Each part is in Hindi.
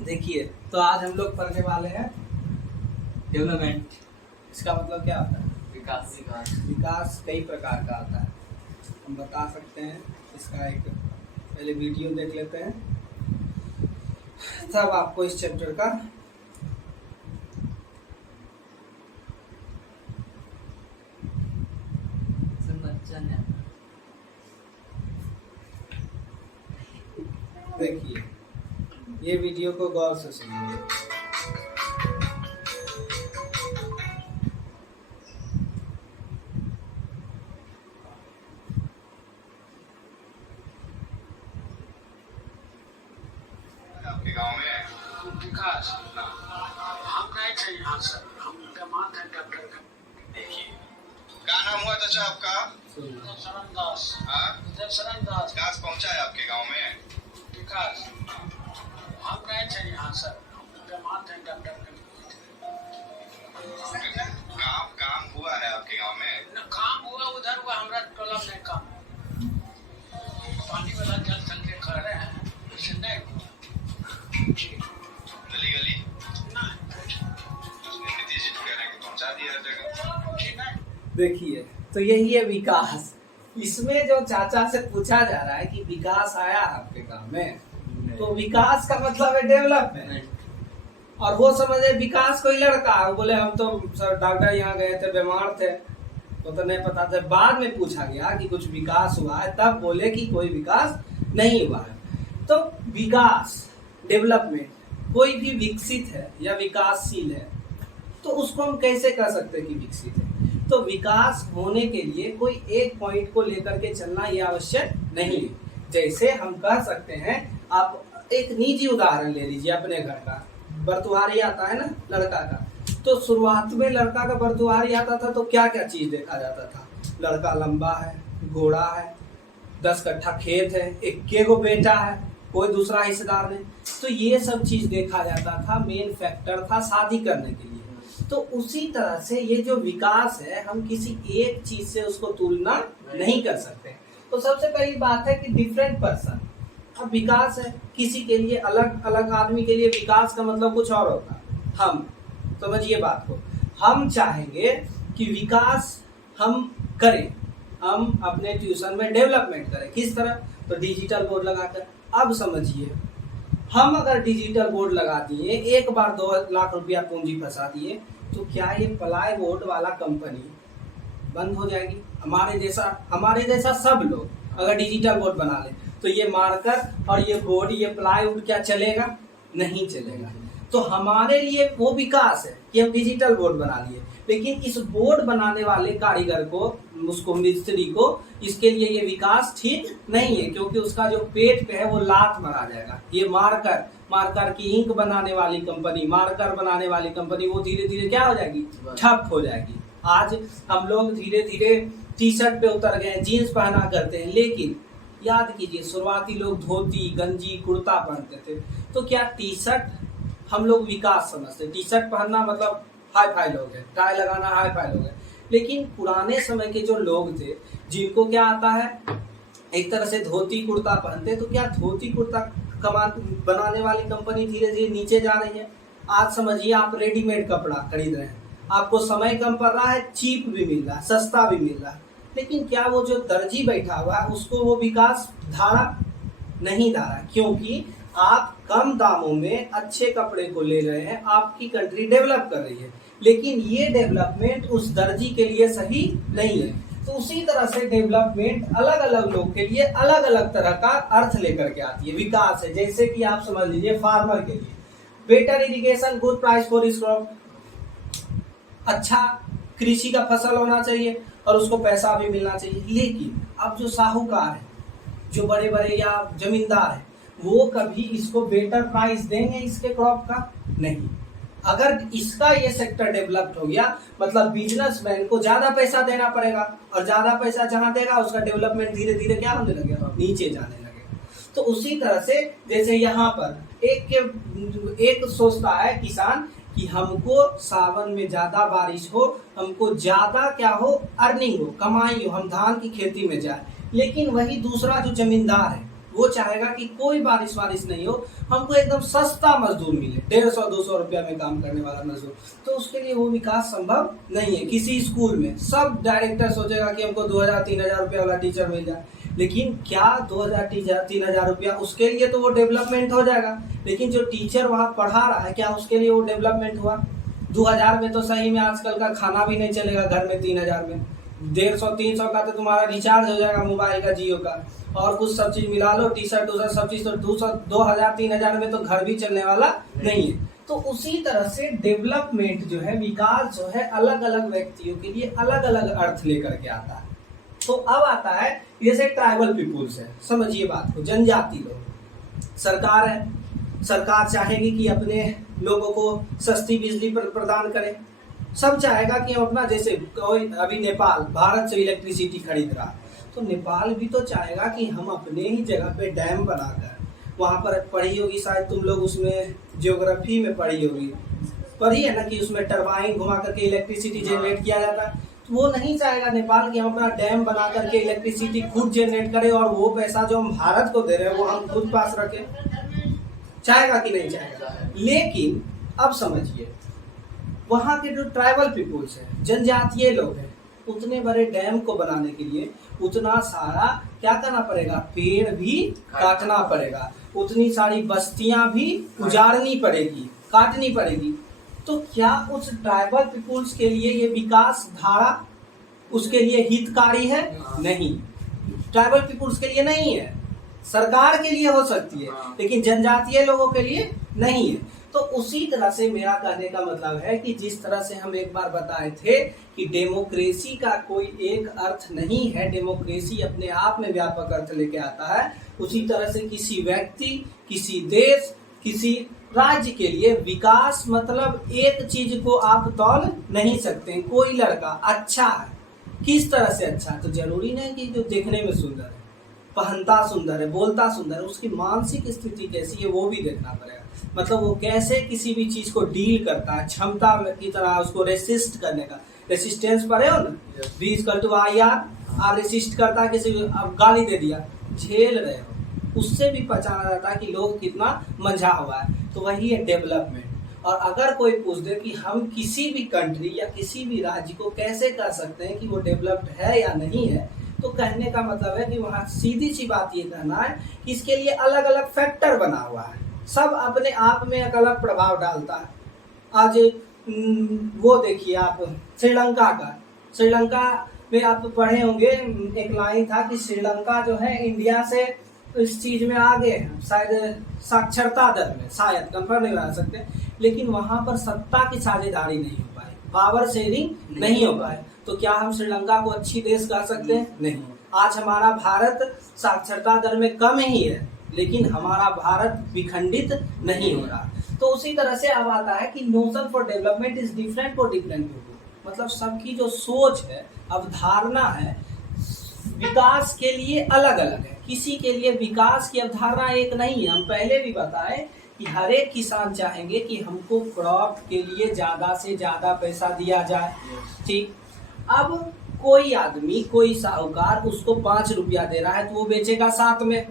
देखिए, तो आज हम लोग पढ़ने वाले हैं डेवलपमेंट, इसका मतलब क्या होता है। विकास। विकास कई प्रकार का आता है, हम बता सकते हैं। इसका एक पहले वीडियो देख लेते हैं, तब आपको इस चैप्टर का देखिए, ये वीडियो को गौर से सुनिए। आपके गांव में विकास हम गए थे यहाँ से, हम बीमार थे डॉक्टर का। देखिए, क्या नाम हुआ चाचा आपका? शरण दास। हाँ, शरण दास। विकास पहुंचा है आपके गांव में? विकास हम गए थे यहाँ से, हम बीमार थे डॉक्टर का। काम हुआ है आपके गांव में? काम हुआ, उधर हुआ, हमारा टोला में काम। पानी वाला जल चल के खा रहे हैं, इससे नहीं हुआ। गली गली नीतीश जी कह रहे हैं कि पहुंचा दिया हर जगह। देखिए, तो यही है विकास। इसमें जो चाचा से पूछा जा रहा है कि विकास आया आपके गांव में, तो विकास का मतलब है डेवलपमेंट। और वो समझे विकास कोई लड़का, बोले हम तो सर डॉक्टर यहाँ गए थे, बीमार थे, तो नहीं पता था। बाद में पूछा गया कि कुछ विकास हुआ है, तब बोले कि कोई विकास नहीं हुआ है। तो विकास, डेवलपमेंट, कोई भी विकसित है या विकासशील है, तो उसको हम कैसे कह सकते हैं कि विकसित है। तो विकास होने के लिए कोई एक पॉइंट को लेकर के चलना ये आवश्यक नहीं है। जैसे हम कह सकते हैं, आप एक निजी उदाहरण ले लीजिए अपने घर का। बर्तुहारी आता है ना लड़का का, तो शुरुआत में लड़का का बर्तुहारी आता था तो क्या क्या चीज देखा जाता था। लड़का लंबा है, घोड़ा है, 10 कट्ठा खेत है, 21 बेटा है, कोई दूसरा हिस्सेदार नहीं। तो ये सब चीज देखा जाता था, मेन फैक्टर था शादी करने के लिए। तो उसी तरह से ये जो विकास है, हम किसी एक चीज से उसको तुलना नहीं कर सकते। तो सबसे पहली बात है कि डिफरेंट पर्सन। अब विकास है, किसी के लिए अलग अलग आदमी के लिए विकास का मतलब कुछ और होता है। हम समझिए बात को, हम चाहेंगे कि विकास हम करें, हम अपने ट्यूशन में डेवलपमेंट करें। किस तरह? तो डिजिटल बोर्ड लगाकर। अब समझिए, हम अगर डिजिटल बोर्ड लगा दिए, एक बार 2 लाख रुपया पूंजी फंसा दिए, तो क्या ये प्लाई बोर्ड वाला कंपनी बंद हो जाएगी? हमारे जैसा सब लोग अगर डिजिटल बोर्ड बना ले, तो ये मार्कर और ये बोर्ड, ये प्लाईवुड क्या चलेगा? नहीं चलेगा। तो हमारे लिए वो विकास है कि हम डिजिटल बोर्ड बना लिए, लेकिन इस बोर्ड बनाने वाले कारीगर को, उसको मिस्त्री को, इसके लिए ये विकास ठीक नहीं है, क्योंकि उसका जो पेट पे है वो लात मरा जाएगा। ये मार्कर की इंक बनाने वाली कंपनी, मार्कर बनाने वाली कंपनी, वो धीरे धीरे क्या हो जाएगी? ठप हो जाएगी। आज हम लोग धीरे धीरे टी शर्ट पे उतर गए, जीन्स पहना करते हैं, लेकिन याद कीजिए, शुरुआती लोग धोती, गंजी, कुर्ता पहनते थे। तो क्या टी शर्ट हम लोग विकास समझते? टी शर्ट पहनना मतलब हाई फाई लोग है, टाई लगाना हाई फाई लोग है। लेकिन पुराने समय के जो लोग थे, जिनको क्या आता है, एक तरह से धोती कुर्ता पहनते, तो क्या धोती कुर्ता बनाने वाली कंपनी धीरे धीरे नीचे जा रही है। आज समझिए, आप रेडीमेड कपड़ा खरीद रहे हैं, आपको समय कम पड़ रहा है, चीप भी मिल रहा है, सस्ता भी मिल रहा है, लेकिन क्या वो जो दर्जी बैठा हुआ है उसको वो विकास धारा? नहीं धारा, क्योंकि आप कम दामों में अच्छे कपड़े को ले रहे हैं, आपकी कंट्री डेवलप कर रही है, लेकिन ये डेवलपमेंट उस दर्जी के लिए सही नहीं है। तो उसी तरह से डेवलपमेंट अलग अलग लोग के लिए अलग अलग तरह का अर्थ लेकर के आती है। विकास है, जैसे कि आप समझ लीजिए, फार्मर के लिए better irrigation, good price for his crop, अच्छा कृषि का फसल होना चाहिए और उसको पैसा भी मिलना चाहिए। लेकिन अब जो साहूकार है, जो बड़े बड़े या जमींदार है, वो कभी इसको बेटर प्राइस देंगे इसके क्रॉप का? नहीं। अगर इसका ये सेक्टर डेवलप्ड हो गया, मतलब बिजनेसमैन को ज्यादा पैसा देना पड़ेगा, और ज्यादा पैसा जहां देगा उसका डेवलपमेंट धीरे धीरे क्या होने लगेगा? नीचे जाने लगेगा। तो उसी तरह से जैसे यहाँ पर एक सोचता है किसान कि हमको सावन में ज्यादा बारिश हो, हमको ज्यादा क्या हो, अर्निंग हो, कमाई हो, हम धान की खेती में जाए। लेकिन वही दूसरा जो जमींदार है वो चाहेगा कि कोई बारिश वारिश नहीं हो, हमको एकदम सस्ता मजदूर मिले, 150-200 रुपया में काम करने वाला मजदूर। तो उसके लिए वो विकास संभव नहीं है। किसी स्कूल में सब डायरेक्टर सोचेगा कि हमको 2000-3000 रुपया वाला टीचर मिल जाए, लेकिन क्या 2000-3000 रुपया उसके लिए तो वो डेवलपमेंट हो जाएगा, लेकिन जो टीचर वहाँ पढ़ा रहा है क्या उसके लिए वो डेवलपमेंट हुआ? 2000 में तो सही में आजकल का खाना भी नहीं चलेगा घर में, 3000 में 150-300 का तो तुम्हारा रिचार्ज हो जाएगा मोबाइल का, जियो का, और कुछ सब चीज मिला लो, टी शर्ट सब चीज, तो 2000-3000 में तो घर भी चलने वाला नहीं है। तो उसी तरह से डेवलपमेंट जो है, विकास जो है, अलग अलग व्यक्तियों के लिए अलग अलग अर्थ लेकर के आता है। तो अब आता है जैसे ट्राइबल पीपुल्स है, समझिए बात को, जनजाति लोग। सरकार है, सरकार चाहेगी कि अपने लोगों को सस्ती बिजली प्रदान करे, सब चाहेगा कि हम अपना, जैसे कोई अभी नेपाल भारत से इलेक्ट्रिसिटी खरीद रहा, तो नेपाल भी तो चाहेगा कि हम अपने ही जगह पे डैम बनाकर, वहां पर पढ़ी होगी शायद तुम लोग, उसमें ज्योग्राफी में पढ़ी होगी, पढ़ी है ना, कि उसमें टरबाइन घुमा करके इलेक्ट्रिसिटी जनरेट किया जाता है। तो वो नहीं चाहेगा नेपाल कि हम अपना डैम बना करके इलेक्ट्रिसिटी खुद जनरेट करें और वो पैसा जो हम भारत को दे रहे हैं वो हम खुद पास रखें। चाहेगा कि नहीं चाहेगा? लेकिन अब समझिए, वहाँ के जो ट्राइबल पीपुल्स हैं, जनजातीय लोग हैं, उतने बड़े डैम को बनाने के लिए उतना सारा क्या करना पड़ेगा? पेड़ भी काटना पड़ेगा, उतनी सारी बस्तियां भी उजाड़नी पड़ेगी, काटनी पड़ेगी। तो क्या उस ट्राइबल पीपुल्स के लिए ये विकास धारा उसके लिए हितकारी है? नहीं, ट्राइबल पीपुल्स के लिए नहीं है। सरकार के लिए हो सकती है, लेकिन जनजातीय लोगों के लिए नहीं है। तो उसी तरह से मेरा कहने का मतलब है कि जिस तरह से हम एक बार बताए थे कि डेमोक्रेसी का कोई एक अर्थ नहीं है, डेमोक्रेसी अपने आप में व्यापक अर्थ लेके आता है, उसी तरह से किसी व्यक्ति, किसी देश, किसी राज्य के लिए विकास मतलब एक चीज को आप तौल नहीं सकते। कोई लड़का अच्छा है, किस तरह से अच्छा है? तो जरूरी नहीं कि जो देखने में सुंदर है, पहनता सुंदर है, बोलता सुंदर है, उसकी मानसिक स्थिति कैसी है वो भी देखना पड़ेगा। मतलब वो कैसे किसी भी चीज को डील करता है, क्षमता की तरह उसको रेसिस्ट करने का, रेसिस्टेंस पढ़े हो ना, B=IR, रेसिस्ट करता है किसी, अब गाली दे दिया, झेल रहे हो, उससे भी पहचाना जाता है कि लोग कितना मंझा हुआ है। तो वही है डेवलपमेंट। और अगर कोई पूछ दे कि हम किसी भी कंट्री या किसी भी राज्य को कैसे कह सकते हैं कि वो डेवलप्ड है या नहीं है, तो कहने का मतलब है कि वहाँ सीधी सी बात ये कहना है कि इसके लिए अलग अलग फैक्टर बना हुआ है, सब अपने आप में एक अलग प्रभाव डालता है। आज वो देखिए आप श्रीलंका का, श्रीलंका में आप पढ़े होंगे एक लाइन था कि श्रीलंका जो है इंडिया से इस चीज में आगे है, शायद साक्षरता दर में, शायद कंफर्म नहीं बता सकते, लेकिन वहां पर सत्ता की साझेदारी नहीं हो पाई, पावर शेयरिंग नहीं हो पाए। तो क्या हम श्रीलंका को अच्छी देश कह सकते हैं? नहीं। आज हमारा भारत साक्षरता दर में कम ही है, लेकिन हमारा भारत विखंडित नहीं हो रहा। तो उसी तरह से अब आता है कि notion for development is different for different people, मतलब सबकी जो सोच है, अवधारणा है, विकास के लिए अलग अलग है। किसी के लिए विकास की अवधारणा एक नहीं है। हम पहले भी बताए कि हर एक किसान चाहेंगे कि हमको क्रॉप के लिए ज्यादा से ज्यादा पैसा दिया जाए, ठीक। अब कोई आदमी, कोई साहूकार उसको 5 रुपया दे रहा है तो वो बेचेगा 7 में,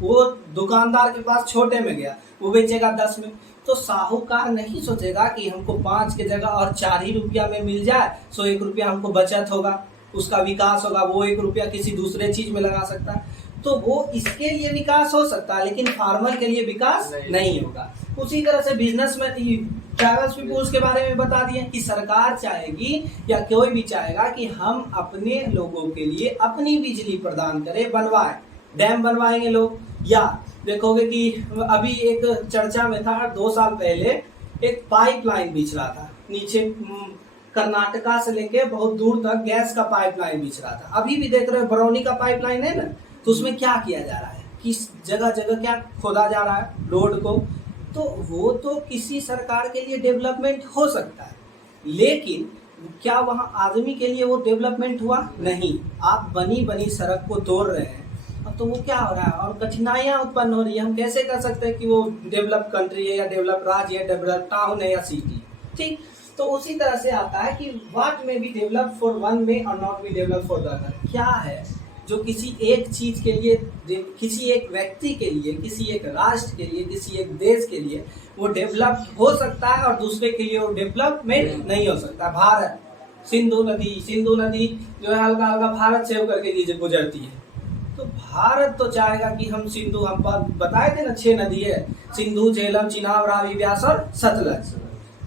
वो दुकानदार के पास छोटे में गया, वो बेचेगा 10 में। तो साहूकार नहीं सोचेगा कि हमको 5 के जगह और 4 ही रुपया में मिल जाए, सो 1 रुपया हमको बचत होगा, उसका विकास होगा, वो 1 रुपया किसी दूसरे चीज में लगा सकता है। तो वो इसके लिए विकास हो सकता है, लेकिन फार्मर के लिए विकास नहीं होगा। उसी तरह से बिजनेस में ट्राइबल्स पीपुल्स के बारे में बता दिए कि सरकार चाहेगी या कोई भी चाहेगा कि हम अपने लोगों के लिए अपनी बिजली प्रदान करें, बनवाए, डैम बनवाएंगे लोग। या देखोगे कि अभी एक चर्चा में था 2 साल पहले, एक पाइपलाइन बिछ रहा था नीचे, कर्नाटका से लेके बहुत दूर तक गैस का पाइपलाइन बिछ रहा था। अभी भी देख रहे हो बरौनी का पाइपलाइन है ना, तो उसमें क्या किया जा रहा है, किस जगह जगह क्या खोदा जा रहा है, रोड को। तो वो तो किसी सरकार के लिए डेवलपमेंट हो सकता है, लेकिन क्या वहाँ आदमी के लिए वो डेवलपमेंट हुआ? नहीं। आप बनी बनी सड़क को तोड़ रहे हैं, अब तो वो क्या हो रहा है और कठिनाइयां उत्पन्न हो रही है। हम कैसे कर सकते हैं कि वो डेवलप कंट्री है या डेवलप राज्य है, डेवलप टाउन है या सिटी, ठीक। तो उसी तरह से आता है कि व्हाट में बी डेवलप फॉर वन में और not be develop for the other. क्या है जो किसी एक चीज के लिए, किसी एक व्यक्ति के लिए, किसी एक राष्ट्र के लिए, किसी एक देश के लिए वो डेवलप हो सकता है और दूसरे के लिए वो डेवलपमेंट नहीं हो सकता। भारत, सिंधु नदी जो है हल्का हल्का भारत से होकर के गुजरती है, तो भारत तो चाहेगा कि हम सिंधु, हम बताए थे ना 6 नदी है, सिंधु, झेलम, चिनाब, रावी, व्यास और सतलज।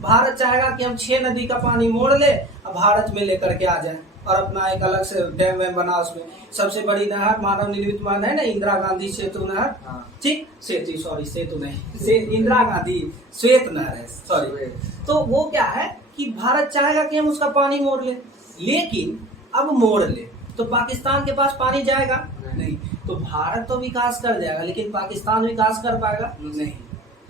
भारत चाहेगा कि हम 6 नदी का पानी मोड़ ले और भारत में लेकर के आ जाए और अपना एक अलग से डैम वैम बना। उसमें सबसे बड़ी नहर मानव निर्मित है ना, इंदिरा गांधी सेतु नहर, ठीक, सेतु नहीं, इंदिरा गांधी श्वेत नहर है, सॉरी। तो वो क्या है कि भारत चाहेगा कि हम उसका पानी मोड़ ले, लेकिन अब मोड़ ले तो पाकिस्तान के पास पानी जाएगा नहीं, तो भारत तो विकास कर जाएगा लेकिन पाकिस्तान विकास कर पाएगा नहीं।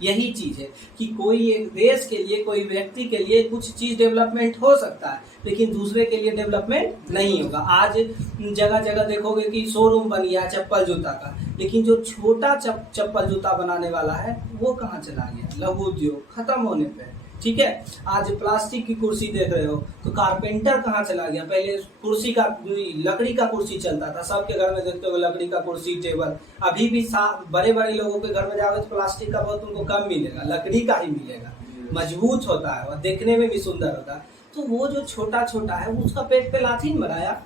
यही चीज है कि कोई एक देश के लिए, कोई व्यक्ति के लिए कुछ चीज डेवलपमेंट हो सकता है लेकिन दूसरे के लिए डेवलपमेंट नहीं होगा। आज जगह जगह देखोगे कि शोरूम बन गया चप्पल जूता का, लेकिन जो छोटा चप्पल जूता बनाने वाला है वो कहाँ चला गया? लघु उद्योग खत्म होने पे, ठीक है। आज प्लास्टिक की कुर्सी देख रहे हो तो कारपेंटर कहाँ चला गया? पहले कुर्सी का, लकड़ी का कुर्सी चलता था, सबके घर में देखते हो लकड़ी का कुर्सी, टेबल। अभी भी बड़े बड़े लोगों के घर में जाओगे तो प्लास्टिक का बहुत तुमको कम मिलेगा, लकड़ी का ही मिलेगा, मजबूत होता है और देखने में भी सुंदर होता है। तो वो जो छोटा छोटा है वो उसका पेट पे लाठी नहीं बनाया।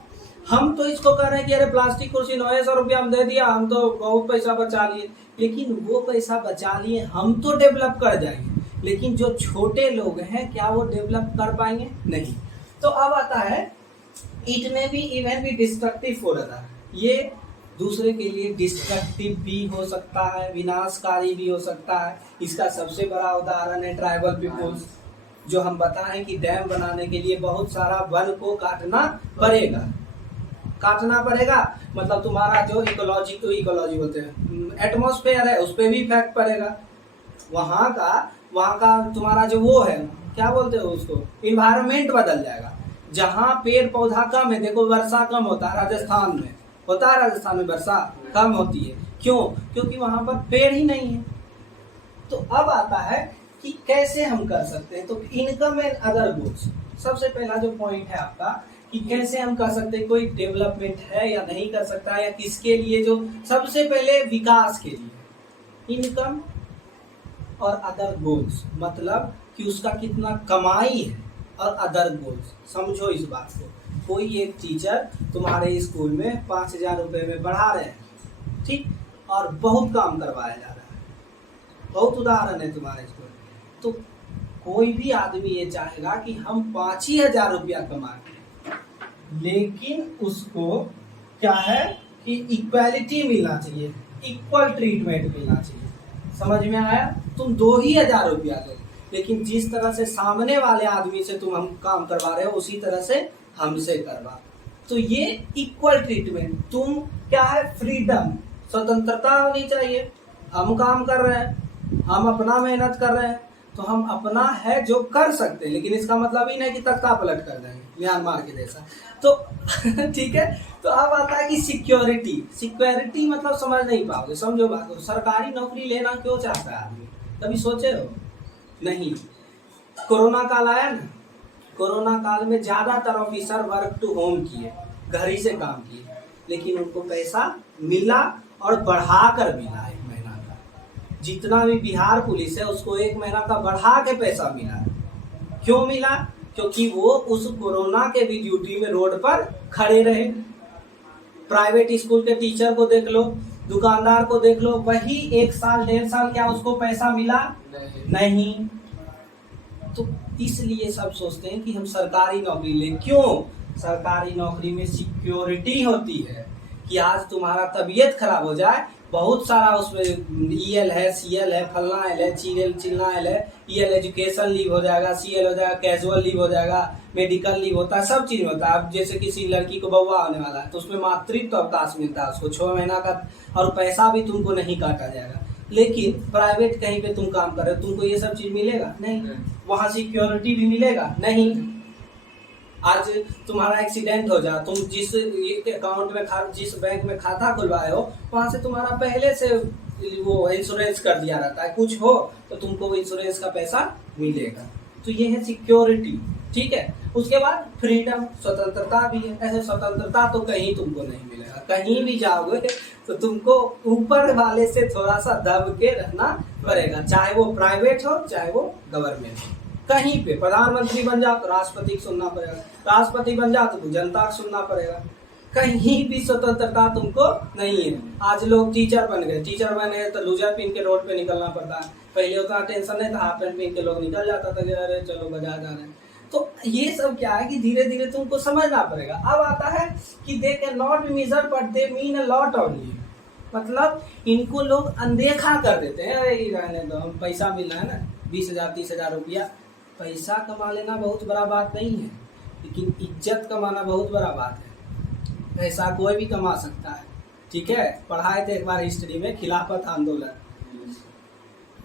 हम तो इसको कह रहे हैं कि अरे प्लास्टिक कुर्सी 900 रुपया में दे दिया, हम तो बहुत पैसा बचा लिए, लेकिन वो पैसा बचा लिए, हम तो डेवलप कर जाएंगे लेकिन जो छोटे लोग हैं क्या वो डेवलप कर पाएंगे? नहीं। तो अब आता है इट में भी इवन भी डिस्ट्रक्टिव हो रहा है, ये दूसरे के लिए डिस्ट्रक्टिव भी हो सकता है, विनाशकारी भी हो सकता है। इसका सबसे बड़ा उदाहरण है ट्राइबल पीपुल्स, जो हम बताएं कि डैम बनाने के लिए बहुत सारा वन को काटना पड़ेगा मतलब तुम्हारा जो इकोलॉजी बोलते हैं, एटमॉस्फेयर है उस पर भी इफेक्ट पड़ेगा। वहाँ का तुम्हारा जो वो है, क्या बोलते हो उसको, इन्वायरमेंट बदल जाएगा। जहाँ पेड़ पौधा कम है, देखो वर्षा कम होता है राजस्थान में, वर्षा कम होती है, क्यों? क्योंकि वहाँ पर पेड़ ही नहीं है। तो अब आता है कि कैसे हम कर सकते हैं। तो इनकम एंड अदर गुड्स, सबसे पहला जो पॉइंट है आपका कि कैसे हम कर सकते हैं, कोई डेवलपमेंट है या नहीं कर सकता, या किसके लिए? जो सबसे पहले विकास के लिए इनकम और अदर गोल्स, मतलब कि उसका कितना कमाई है, और अदर गोल्स। समझो इस बात को, कोई एक टीचर तुम्हारे स्कूल में 5000 रुपए में पढ़ा रहे हैं, ठीक, और बहुत काम करवाया जा रहा है, बहुत उदाहरण है तुम्हारे स्कूल में, तो कोई भी आदमी ये चाहेगा कि हम 5 ही हजार रुपया कमाएं, लेकिन उसको क्या है कि इक्वालिटी मिलना चाहिए, इक्वल ट्रीटमेंट मिलना चाहिए। समझ में आया? तुम 2000 रुपया दो, लेकिन जिस तरह से सामने वाले आदमी से तुम हम काम करवा रहे हो उसी तरह से हमसे करवा। तो ये इक्वल ट्रीटमेंट, तुम क्या है, फ्रीडम, स्वतंत्रता होनी चाहिए। हम काम कर रहे हैं, हम अपना मेहनत कर रहे हैं, तो हम अपना है जो कर सकते हैं, लेकिन इसका मतलब ही नहीं कि तख्ता पलट कर देंगे म्यांमार के जैसा। तो ठीक है। तो अब आता है कि सिक्योरिटी मतलब समझ नहीं पाओगे, समझो बात को। सरकारी नौकरी लेना क्यों चाहता है आदमी, कभी सोचे हो? नहीं। कोरोना काल आया ना, कोरोना काल में ज्यादातर ऑफिसर वर्क टू होम किए, घर ही से काम किए, लेकिन उनको पैसा मिला और बढ़ा कर मिला। 1 महीना का, जितना भी बिहार पुलिस है उसको 1 महीना का बढ़ा के पैसा मिला। क्यों मिला? क्योंकि वो उस कोरोना के भी ड्यूटी में रोड पर खड़े रहे। प्राइवेट स्कूल के टीचर को देख लो, दुकानदार को देख लो, वही 1 साल 1.5 साल क्या उसको पैसा मिला? नहीं। तो इसलिए सब सोचते हैं कि हम सरकारी नौकरी लें। क्यों? सरकारी नौकरी में सिक्योरिटी होती है कि आज तुम्हारा तबीयत खराब हो जाए, बहुत सारा उसमें EL है, CL है, फलना एल है, चिलना एल है, EL एजुकेशन लीव हो जाएगा, CL हो जाएगा, कैजुअल लीव हो जाएगा, मेडिकल लीव होता है, सब चीज होता है। अब जैसे किसी लड़की को बउआ होने वाला है तो उसमें मातृत्व अवकाश मिलता है उसको 6 महीना का, और पैसा भी तुमको नहीं काटा जाएगा। लेकिन प्राइवेट कहीं पे तुम काम कर रहे हो, तुमको ये सब चीज मिलेगा नहीं, वहां सिक्योरिटी भी मिलेगा नहीं। आज तुम्हारा एक्सीडेंट हो जाए, तुम जिस अकाउंट में जिस बैंक में खाता खुलवाए हो वहां से तुम्हारा पहले से वो इंश्योरेंस कर दिया रहता है, कुछ हो तो तुमको वो इंश्योरेंस का पैसा मिलेगा। तो ये है सिक्योरिटी। ठीक है। उसके बाद फ्रीडम, स्वतंत्रता भी है। ऐसे स्वतंत्रता तो कहीं तुमको नहीं मिलेगा, कहीं भी जाओगे तो तुमको ऊपर वाले से थोड़ा सा दब के रहना पड़ेगा, चाहे वो प्राइवेट हो चाहे वो गवर्नमेंट हो। कहीं पे प्रधानमंत्री बन जाओ तो राष्ट्रपति को सुनना पड़ेगा, राष्ट्रपति बन जाओ तो जनता को सुनना पड़ेगा। कहीं भी स्वतंत्रता तुमको नहीं है। आज लोग टीचर बन गए तो लूजर पहन के रोड पे निकलना पड़ता है। पहले उतना टेंशन नहीं था, हाफ पैंट पहन के लोग निकल जाता था कि अरे चलो बाजार जा रहे हैं। तो ये सब क्या है कि धीरे धीरे तुमको समझना पड़ेगा। अब आता है कि they can not be major but they mean a lot on you, मतलब इनको लोग अनदेखा कर देते हैं। अरे रहने दो, हम पैसा मिल रहा है ना 20,000 30,000 रुपया, पैसा कमा लेना बहुत बड़ा बात नहीं है, लेकिन इज्जत कमाना बहुत बड़ा बात है। पैसा कोई भी कमा सकता है, ठीक है। पढ़ाए थे एक बार हिस्ट्री में खिलाफत आंदोलन,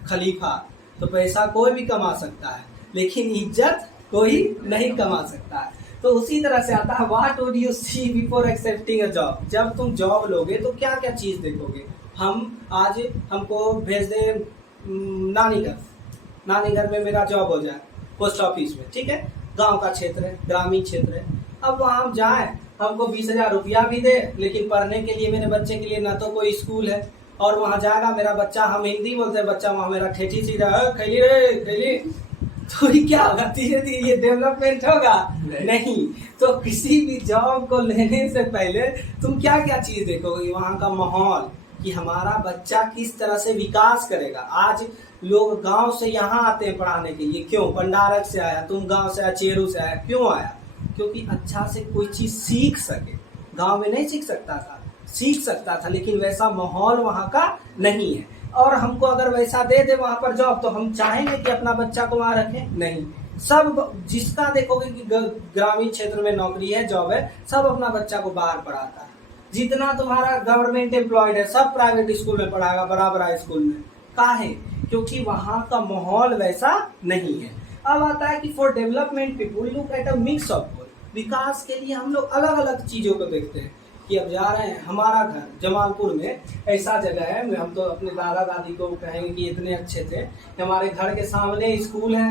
खलीफा, तो पैसा कोई भी कमा सकता है लेकिन इज्जत कोई नहीं कमा सकता है। तो उसी तरह से आता है what would you see before accepting a job. जब तुम जॉब लोगे तो क्या क्या चीज देखोगे। हम आज हमको भेज दे नानी घर में मेरा जॉब हो जाए पोस्ट ऑफिस में, ठीक है, गांव का क्षेत्र है, ग्रामीण क्षेत्र है। अब वहां जाए, हमको 20,000 रुपया भी दे, लेकिन पढ़ने के लिए मेरे बच्चे के लिए ना तो कोई स्कूल है, और वहां जाएगा मेरा बच्चा, हम हिंदी बोलते हैं, बच्चा वहां मेरा ठेठी सीधा खैली रे खैली, तो ये क्या होगा, धीरे धीरे ये डेवलपमेंट होगा नहीं। तो किसी भी जॉब को लेने से पहले तुम क्या क्या चीज देखोगे, वहां का माहौल, कि हमारा बच्चा किस तरह से विकास करेगा। आज लोग गांव से यहाँ आते हैं पढ़ाने के लिए, क्यों? पंडारक से आया, तुम गांव से आया, चेरू से आया, क्यों आया? क्योंकि अच्छा से कोई चीज सीख सके। गांव में नहीं सीख सकता था, सीख सकता था, लेकिन वैसा माहौल वहां का नहीं है। और हमको अगर वैसा दे दे वहां पर जॉब, तो हम चाहेंगे कि अपना बच्चा को वहां रखें? नहीं। सब जिसका देखोगे कि ग्रामीण क्षेत्र में नौकरी है, जॉब है, सब अपना बच्चा को बाहर पढ़ाता है। जितना तुम्हारा गवर्नमेंट एम्प्लॉयड है सब प्राइवेट स्कूल में पढ़ाएगा, बड़ा स्कूल में। काहे? क्योंकि वहां का माहौल वैसा नहीं है। अब आता है कि for development people look at a mix of both. विकास के लिए हम लोग अलग अलग चीजों को देखते हैं। कि अब जा रहे हैं, हमारा घर जमालपुर में ऐसा जगह है, हम तो अपने दादा दादी को कहेंगे कि इतने अच्छे थे, हमारे घर के सामने स्कूल है,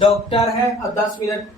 डॉक्टर है, और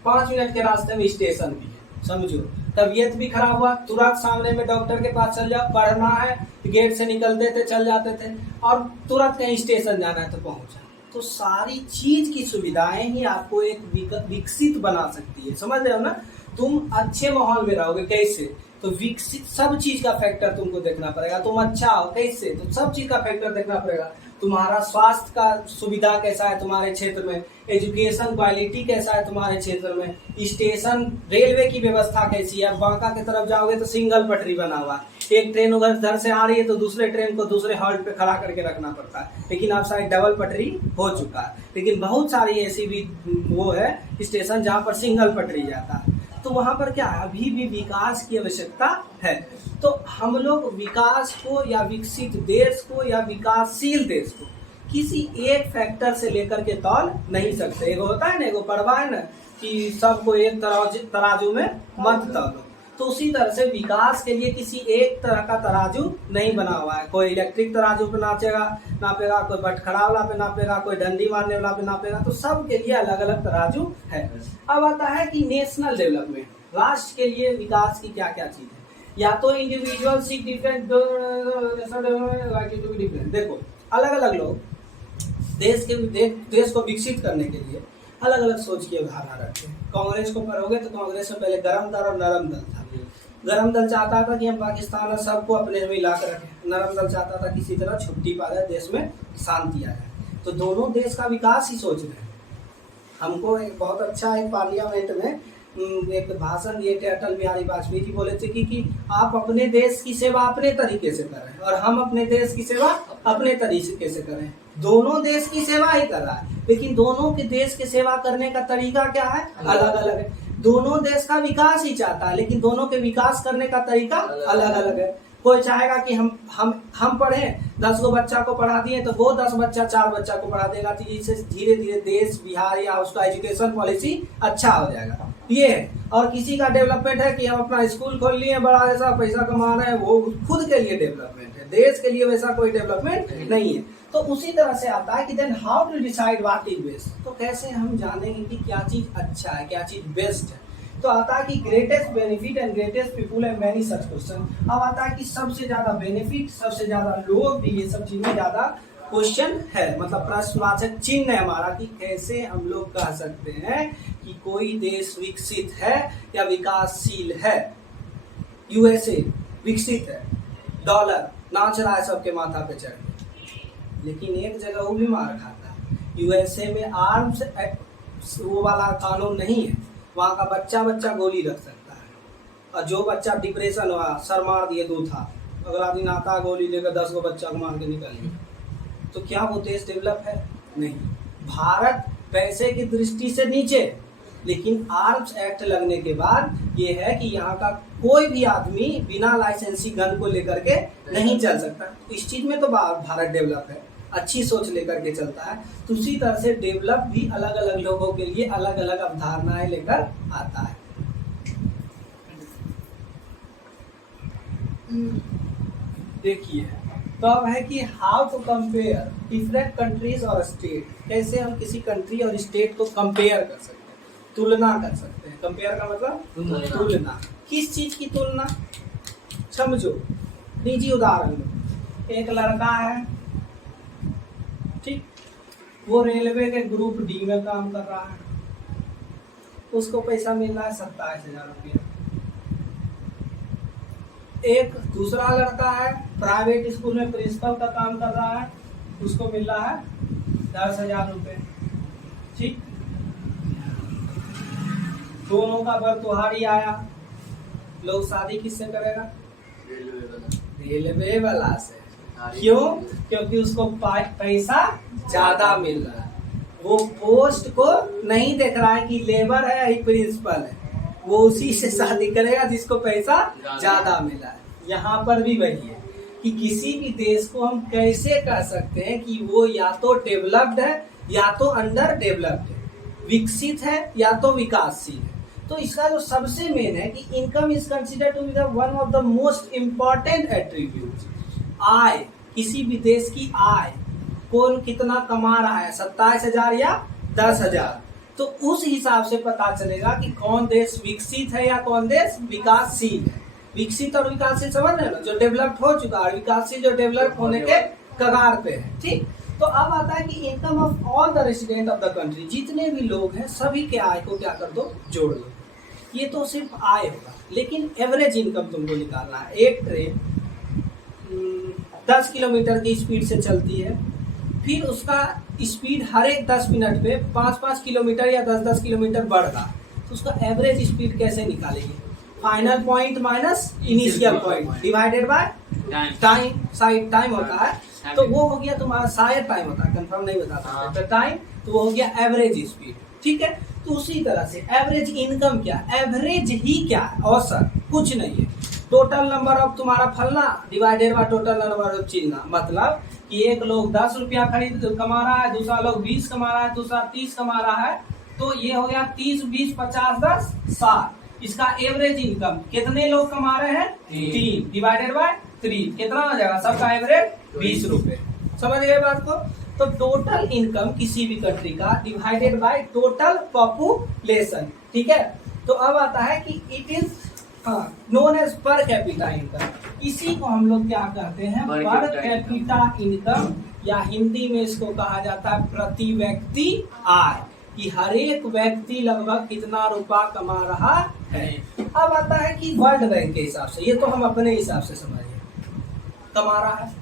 5 मिनट के रास्ते में स्टेशन भी है। समझो, तबीयत भी खराब हुआ तुरंत सामने में डॉक्टर के पास चल जाओ, पढ़ना है गेट से निकलते थे, चल जाते थे, और तुरंत कहीं स्टेशन जाना है तो पहुंचा। तो सारी चीज की सुविधाएं ही आपको एक विकसित बना सकती है। समझ रहे हो ना? तुम अच्छे माहौल में रहोगे कैसे, तो विकसित सब चीज का फैक्टर तुमको देखना पड़ेगा। तुम अच्छा हो कैसे, तो सब चीज का फैक्टर देखना पड़ेगा। तुम्हारा स्वास्थ्य का सुविधा कैसा है तुम्हारे क्षेत्र में, एजुकेशन क्वालिटी कैसा है तुम्हारे क्षेत्र में, स्टेशन रेलवे की व्यवस्था कैसी है। बांका की तरफ जाओगे तो सिंगल पटरी बना हुआ है, एक ट्रेन उधर से आ रही है तो दूसरे ट्रेन को दूसरे हॉल्ट पे खड़ा करके रखना पड़ता है। लेकिन अब शायद डबल पटरी हो चुका है, लेकिन बहुत सारी ऐसी भी वो है स्टेशन जहाँ पर सिंगल पटरी जाता है। तो वहां पर क्या है, अभी भी विकास की आवश्यकता है। तो हम लोग विकास को या विकसित देश को या विकासशील देश को किसी एक फैक्टर से लेकर के तौल नहीं सकते। एगो होता है ना, एगो पढ़वा है ना कि सबको एक तराजू में मत तौलो। तो उसी तरह से विकास के लिए किसी एक तरह का तराजू नहीं बना हुआ है। कोई इलेक्ट्रिक तराजू पे नापेगा, कोई बटखरा वाला पे नापेगा, कोई डंडी मारने वाला पे नापेगा। तो सब के लिए अलग अलग तराजू है। अब आता है कि नेशनल डेवलपमेंट, राष्ट्र के लिए विकास की क्या क्या चीज है। या तो इंडिविजुअल सीक डिफरेंट, देखो अलग अलग लोग देश को विकसित करने के लिए अलग अलग सोच की अवधारणा रखते हैं। कांग्रेस को पढ़ोगे तो कांग्रेस में पहले गरम दल और नरम दल था। गरम दल चाहता था कि हम पाकिस्तान और सबको अपने में मिला कर रखें, नरम दल चाहता था किसी तरह छुट्टी पा जाए, देश में शांति आ जाए। तो दोनों देश का विकास ही सोच रहे हैं। हमको एक बहुत अच्छा एक पार्लियामेंट में एक भाषण दिए थे अटल बिहारी वाजपेयी जी, बोले थे कि आप अपने देश की सेवा अपने तरीके से करें और हम अपने देश की सेवा अपने तरीके से करें। दोनों देश की सेवा ही कर रहा है, लेकिन दोनों के देश की सेवा करने का तरीका क्या है, अलग अलग है। दोनों देश का विकास ही चाहता है, लेकिन दोनों के विकास करने का तरीका अलग अलग है। कोई चाहेगा कि हम पढ़ें, 10 गो बच्चा को पढ़ा दिए तो वो 10 बच्चा 4 बच्चा को पढ़ा देगा। तो इससे धीरे धीरे देश बिहार या उसका एजुकेशन पॉलिसी अच्छा हो जाएगा, ये है। और किसी का डेवलपमेंट है कि हम अपना स्कूल खोल लिए, बड़ा ऐसा पैसा कमा रहे हैं, वो खुद के लिए डेवलपमेंट है, देश के लिए वैसा कोई डेवलपमेंट नहीं है। तो उसी तरह से आता है कि then how to decide what is best, तो कैसे हम जानेंगे कि क्या चीज अच्छा है, क्या चीज बेस्ट है। तो आता है कि greatest benefit and greatest people and many such question. अब आता है कि सबसे ज्यादा बेनिफिट, सबसे ज्यादा लोग भी, ये सब चीजें ज्यादा क्वेश्चन है, मतलब प्रश्नवाचक चिन्ह है हमारा कि कैसे हम लोग कह सकते हैं कि कोई देश विकसित है या विकासशील है। यूएसए विकसित है, डॉलर नाच रहा है सबके माथा पे चढ़ के, लेकिन एक जगह वो भी मार खाता है। यूएसए में आर्म्स वो वाला कानून नहीं है, वहाँ का बच्चा गोली रख सकता है, और जो बच्चा डिप्रेशन हुआ, सर मार दिए दो था, अगला दिन आता गोली लेकर 10 को बच्चा को मार के निकल गया। तो क्या वो देश डेवलप है? नहीं। भारत पैसे की दृष्टि से नीचे, लेकिन आर्म्स एक्ट लगने के बाद ये है कि यहाँ का कोई भी आदमी बिना लाइसेंसी गन को लेकर के नहीं चल सकता। इस चीज में तो भारत डेवलप है, अच्छी सोच लेकर के चलता है। तो उसी तरह से डेवलप भी अलग अलग लोगों के लिए अलग अलग अवधारणाएं लेकर आता है। देखिए, तो अब है कि how to compare different countries और स्टेट, कैसे हम किसी कंट्री और स्टेट को कंपेयर कर सकते हैं, तुलना कर सकते हैं। कंपेयर का मतलब तुलना। किस चीज की तुलना? समझो, निजी उदाहरण लो। एक लड़का है, ठीक, वो रेलवे के ग्रुप डी में काम कर रहा है, उसको पैसा मिल रहा है 27,000 रुपया। एक दूसरा लड़का है, प्राइवेट स्कूल में प्रिंसिपल का काम कर रहा है, उसको मिल रहा है 10,000 रुपये। ठीक, दोनों का बरतुहारी आया, लोग शादी किससे करेगा? रेलवे वाला से। क्यों? क्योंकि उसको पैसा ज्यादा मिल रहा है। वो पोस्ट को नहीं देख रहा है कि लेबर है या प्रिंसिपल है, वो उसी से शादी करेगा जिसको पैसा ज्यादा मिला है। यहाँ पर भी वही है कि किसी भी देश को हम कैसे कह सकते हैं कि वो या तो डेवलप्ड है या तो अंडर डेवलप्ड है, विकसित है या तो विकासशील है। तो इसका जो सबसे मेन है कि income is considered to be the one of the most important attribute. आय, किसी भी देश की आय, कौन कितना कमा रहा है, 27,000 या 10,000, तो उस हिसाब से पता चलेगा कि कौन देश विकसित है या कौन देश विकासशील है। विकसित और विकासशील समझ रहे हो, जो डेवलप्ड हो चुका है, विकासशील जो डेवलप होने के कगार पे है। ठीक, तो अब आता है कि income of all the resident of the country, जितने भी लोग हैं सभी के आय को क्या कर दो, जोड़ दो। ये तो सिर्फ आय होगा, लेकिन एवरेज इनकम तुमको निकालना है। एक ट्रेन 10 किलोमीटर की स्पीड से चलती है, फिर उसका स्पीड हर एक 10 मिनट पे 5-5 किलोमीटर या 10-10 किलोमीटर बढ़ रहा, तो उसका एवरेज स्पीड कैसे निकालेंगे? Final point minus initial point divided by time. Side time होता है, तो वो हो गया तुम्हारा, शायद टाइम होता है, कंफर्म नहीं बता सकते, तो टाइम, तो वो हो गया एवरेज स्पीड। ठीक है, तो उसी तरह से एवरेज इनकम क्या? एवरेज ही क्या है? औसत, कुछ नहीं है। टोटल नंबर ऑफ तुम्हारा फलना divided by total number of चिलना, मतलब कि एक लोग 10 रुपया कमा रहा है, दूसरा लोग 20 कमा रहा है, दूसरा 30 कमा रहा है, तो ये हो गया 30, 20, 50, 10, 60। इसका एवरेज इनकम कितने लोग कमा रहे हैं? 3 डिवाइडेड बाय 3, कितना हो जाएगा? सबका एवरेज 20 रुपए। समझ गए बात को? तो टोटल इनकम किसी भी कंट्री का डिवाइडेड बाय टोटल पॉपुलेशन। ठीक है, तो अब आता है कि it is known as per capita income. इसी को हम लोग क्या कहते हैं? पर कैपिटा इनकम, या हिंदी में इसको कहा जाता है प्रति व्यक्ति आय, कि हर एक व्यक्ति लगभग कितना रुपया कमा रहा है। अब आता है कि वर्ल्ड बैंक के हिसाब से, ये तो हम अपने हिसाब से समझिए, कमा रहा है,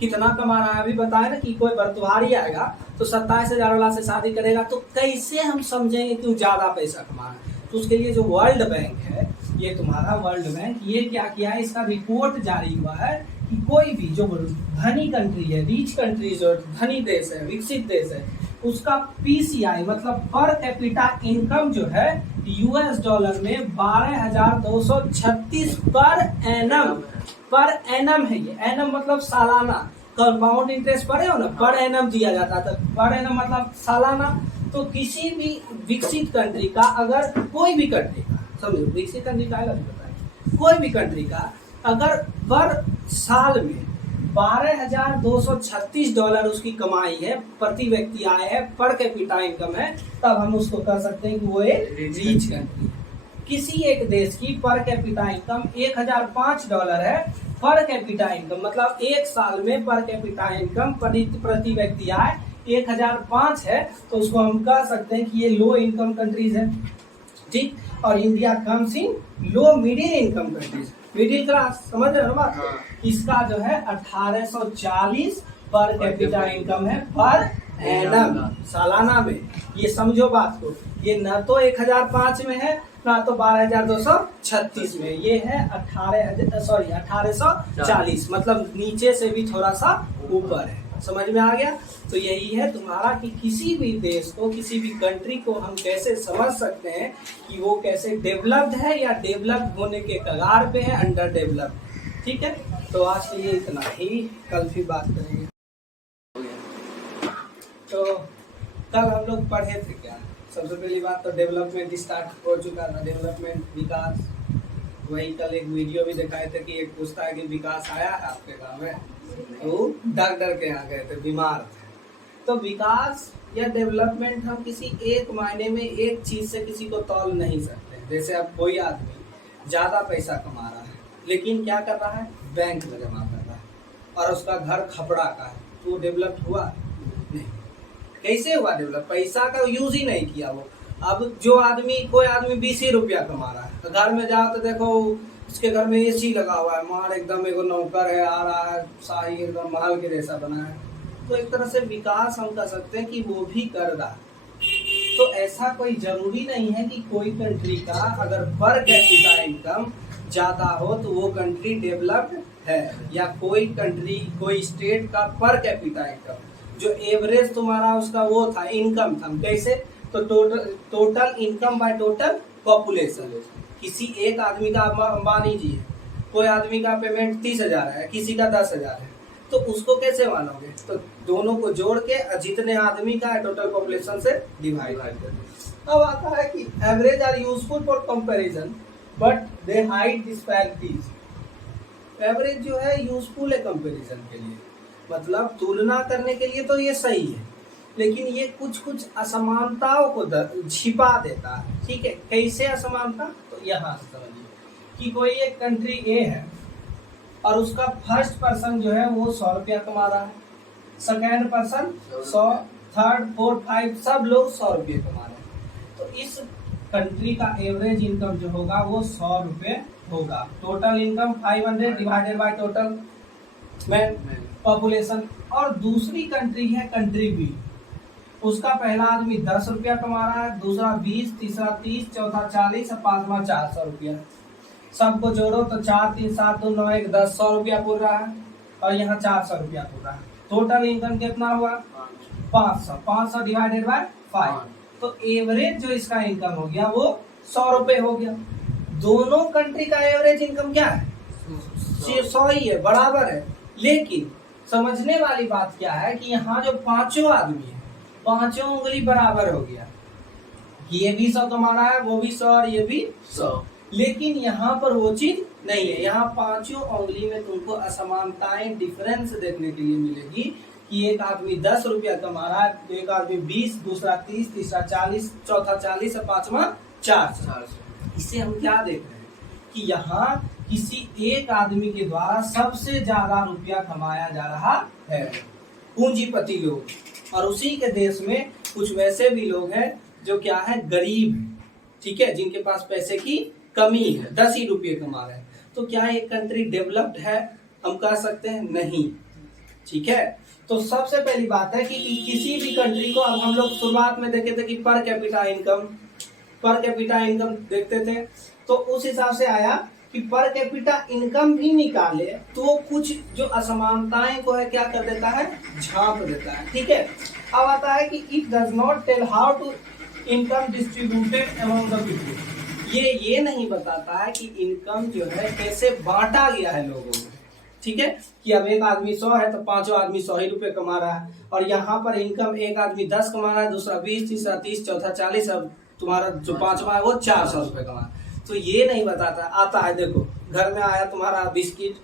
कितना कमा रहा है अभी बताया ना कि कोई बरतुहारी आएगा तो 27,000 वाला से शादी करेगा, तो कैसे हम समझेंगे कि वो ज्यादा पैसा कमा रहा है? तो उसके लिए जो वर्ल्ड बैंक है, ये तुम्हारा वर्ल्ड बैंक, ये क्या किया है, इसका रिपोर्ट जारी हुआ है कि कोई भी जो धनी कंट्री है, रिच कंट्री, जो धनी देश है, विकसित देश है, उसका पीसीआई मतलब पर कैपिटा इनकम जो है यूएस डॉलर में 12,236 पर एनम है। ये एनम मतलब सालाना, कंपाउंड इंटरेस्ट पढ़े हो ना, पर एनम दिया जाता था, पर एनम मतलब सालाना। तो किसी भी विकसित कंट्री का, अगर कोई भी कंट्री का, समझो विकसित कंट्री का अलग बताए, कोई भी कंट्री का अगर पर साल में $12,236 उसकी कमाई है, प्रति व्यक्ति आय है, पर कैपिटा इनकम है, तब हम उसको कह सकते हैं कि वो एक रिच कंट्री है। किसी एक देश की पर कैपिटा इनकम $1,005 है, पर कैपिटा इनकम मतलब एक साल में पर कैपिटा इनकम प्रति व्यक्ति आय 1005 है, तो उसको हम कह सकते हैं कि ये लो इनकम कंट्रीज है, ठीक। और India comes in low middle income countries, middle class, समझ रहे हो बात? इसका जो है 1840 पर कैपिटा इनकम है पर एनम, सालाना में। ये समझो बात को, ये न तो 1005 में है ना तो 12,236 में, ये है 1840, मतलब नीचे से भी थोड़ा सा ऊपर है। समझ में आ गया? तो यही है तुम्हारा कि किसी भी देश को, किसी भी कंट्री को हम कैसे समझ सकते हैं कि वो कैसे डेवलप्ड है या डेवलप्ड होने के कगार पे है, अंडर डेवलप्ड। ठीक है, तो आज के लिए इतना ही, कल फिर बात करेंगे। तो कल हम लोग पढ़े थे क्या? सबसे पहली बात तो डेवलपमेंट स्टार्ट हो चुका था, डेवलपमेंट, विकास। वही कल एक वीडियो भी दिखाए थे कि एक पूछता है कि विकास आया है आपके गाँव में, तो डर के आ गए थे, बीमार थे। तो विकास या डेवलपमेंट हम किसी एक मायने में एक चीज से किसी को तौल नहीं सकते। जैसे अब कोई आदमी ज्यादा पैसा कमा रहा है लेकिन क्या कर रहा है, बैंक में जमा कर रहा है, और उसका घर खपड़ा का है, तो वो डेवलप हुआ नहीं। कैसे हुआ डेवलप? पैसा का यूज ही नहीं किया वो। अब जो आदमी, कोई आदमी 20 ही रुपया कमा रहा है, तो घर में जाओ तो देखो उसके घर में एसी लगा हुआ है, मार एकदम एगो नौकर है, आ रहा है, शाही एकदम महल के जैसा बना है। तो एक तरह से विकास हम कह सकते हैं कि वो भी कर रहा है। तो ऐसा कोई जरूरी नहीं है कि कोई कंट्री का अगर पर कैपिटा इनकम ज्यादा हो तो वो कंट्री डेवलप्ड है, या कोई कंट्री, कोई स्टेट का पर कैपिटा इनकम जो एवरेज तुम्हारा उसका वो था, इनकम था, कैसे? तो total income by total population. किसी एक आदमी का, अंबानी जी है, कोई आदमी का पेमेंट 30,000 है, किसी का 10,000 है, तो उसको कैसे मानोगे? तो दोनों को जोड़ के जितने आदमी का है टोटल पॉपुलेशन से डिवाइड कर दो। अब आता है कि average are useful for comparison but they hide disparities. Average जो है यूजफुल है कंपैरिजन के लिए, मतलब तुलना करने के लिए तो ये सही है, लेकिन ये कुछ कुछ असमानताओं को छिपा देता है। ठीक है, कैसे असमानता? तो यहाँ से समझिए कि कोई एक कंट्री ए है और उसका फर्स्ट पर्सन जो है वो 100 रुपया कमा रहा है, सेकेंड पर्सन 100, थर्ड, फोर्थ, 5 सब लोग 100 रुपये कमा रहे हैं। तो इस कंट्री का एवरेज इनकम जो होगा वो 100 रुपये होगा। Total income 500 divided by total man population. और दूसरी कंट्री है कंट्री बी, उसका पहला आदमी 10 रुपया कमा रहा है, दूसरा 20, तीसरा 30, चौथा 40 और पांचवा 400 रुपया। सबको जोड़ो तो 4, 3, 7, 2, 9, 1, 10, 100 रुपया पूर रहा है, और यहाँ 400 रुपया पूर रहा है। टोटल इनकम कितना हुआ? 500। 500 डिवाइडेड बाय 5, तो एवरेज जो इसका इनकम हो गया वो 100 रुपए हो गया। दोनों कंट्री का एवरेज इनकम क्या है? 100 ही है, बराबर है। लेकिन समझने वाली बात क्या है कि यहाँ जो पांचों आदमी है, पांचों उंगली बराबर हो गया, ये भी 100 कमा रहा है, वो भी 100 और ये भी 100। लेकिन यहाँ पर वो चीज नहीं है। यहाँ पांचों उंगली में तुमको असमानताएं, डिफरेंस देखने के लिए मिलेगी कि एक आदमी 10 रुपया कमा रहा है, एक आदमी 20, दूसरा 30, तीसरा 40, चौथा 40 और पांचवा 400। इससे हम क्या देख रहे हैं कि यहाँ किसी एक आदमी के द्वारा सबसे ज्यादा रुपया कमाया जा रहा है, पूंजीपति लोग। और उसी के देश में कुछ वैसे भी लोग हैं जो क्या है, गरीब, ठीक है, जिनके पास पैसे की कमी है, 10 ही रुपये कमा रहे हैं। तो क्या एक कंट्री डेवलप्ड है? हम कह सकते हैं नहीं। ठीक है, तो सबसे पहली बात है कि किसी भी कंट्री को, अब हम लोग शुरुआत में देखे थे कि पर कैपिटा इनकम देखते थे, तो उस हिसाब से आया कि पर कैपिटा इनकम भी निकाले तो कुछ जो असमानताएं को है क्या कर देता है, झांप देता है। ठीक है, अब आता है कि it does not tell how to income distributed among the people. ये नहीं बताता है कि इनकम जो है कैसे बांटा गया है लोगों में। ठीक है, कि अब एक आदमी 100 है तो पांचों आदमी 100 ही रुपए कमा रहा है, और यहाँ पर इनकम एक आदमी 10 कमा रहा है, दूसरा 20, तीसरा 30, चौथा 40, और तुम्हारा जो पांचवा है वो 400 रुपए कमा रहा है। तो ये नहीं बताता। आता है, देखो घर में आया तुम्हारा बिस्किट,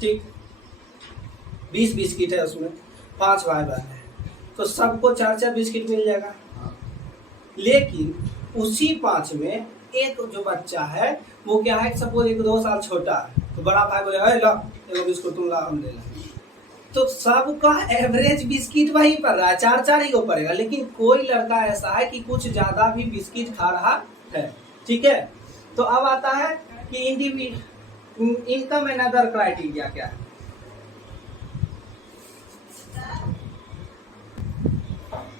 ठीक, 20 बिस्किट है, उसमें 5 भाई बहन है, तो सबको 4-4 बिस्किट मिल जाएगा। लेकिन उसी 5 में एक जो बच्चा है वो क्या है, सपोज 1-2 साल छोटा है, तो बड़ा भाई बोले ला एगो बिस्कुट तुम ला, हम ले लें। तो सबका एवरेज बिस्किट वही पड़ रहा है, 4-4 ही को पड़ेगा। लेकिन कोई लड़का ऐसा है कि कुछ ज्यादा भी बिस्किट खा रहा है, ठीक है। तो अब आता है कि इनकम एंड अदर क्राइटेरिया क्या है।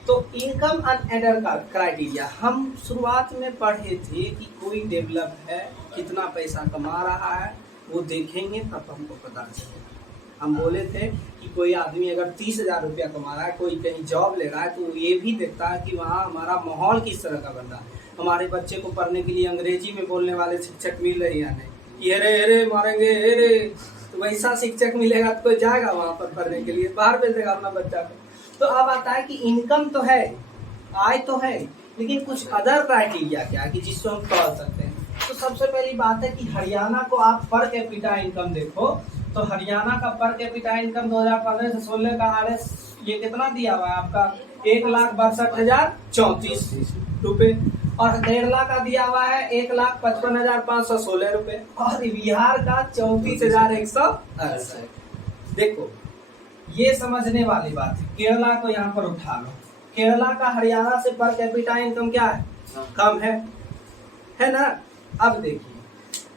तो इनकम एंड अदर क्राइटेरिया हम शुरुआत में पढ़े थे कि कोई डेवलप है, कितना पैसा कमा रहा है वो देखेंगे तब हमको पता चलेगा। हम बोले थे कि कोई आदमी अगर 30,000 रुपया कमा रहा है, कोई कहीं जॉब ले रहा है, तो ये भी देखता है कि वहाँ हमारा माहौल किस तरह का बन रहा है। हमारे बच्चे को पढ़ने के लिए अंग्रेजी में बोलने वाले शिक्षक मिल रहे हैं या नहीं, कि अरे मारेंगे अरे, तो वैसा शिक्षक मिलेगा तो कोई जाएगा वहाँ पर पढ़ने के लिए, बाहर भेज देगा अपना बच्चा को। तो अब आता है कि इनकम तो है, आय तो है, लेकिन कुछ अदर क्राइटेरिया क्या है कि जिसको हम कह सकते हैं। तो सबसे पहली बात है कि हरियाणा को आप पर कैपिटा इनकम देखो, तो हरियाणा का पर कैपिटा इनकम 2015 से 16 का आरएस ये कितना दिया हुआ है आपका, 1,62,034 रुपए, और केरला का दिया हुआ है 1,55,516 रुपए, और बिहार का 34,168। देखो ये समझने वाली बात है। केरला को यहाँ पर उठा लो, केरला का हरियाणा से पर कैपिटा इनकम क्या है, कम है ना। अब देखिए,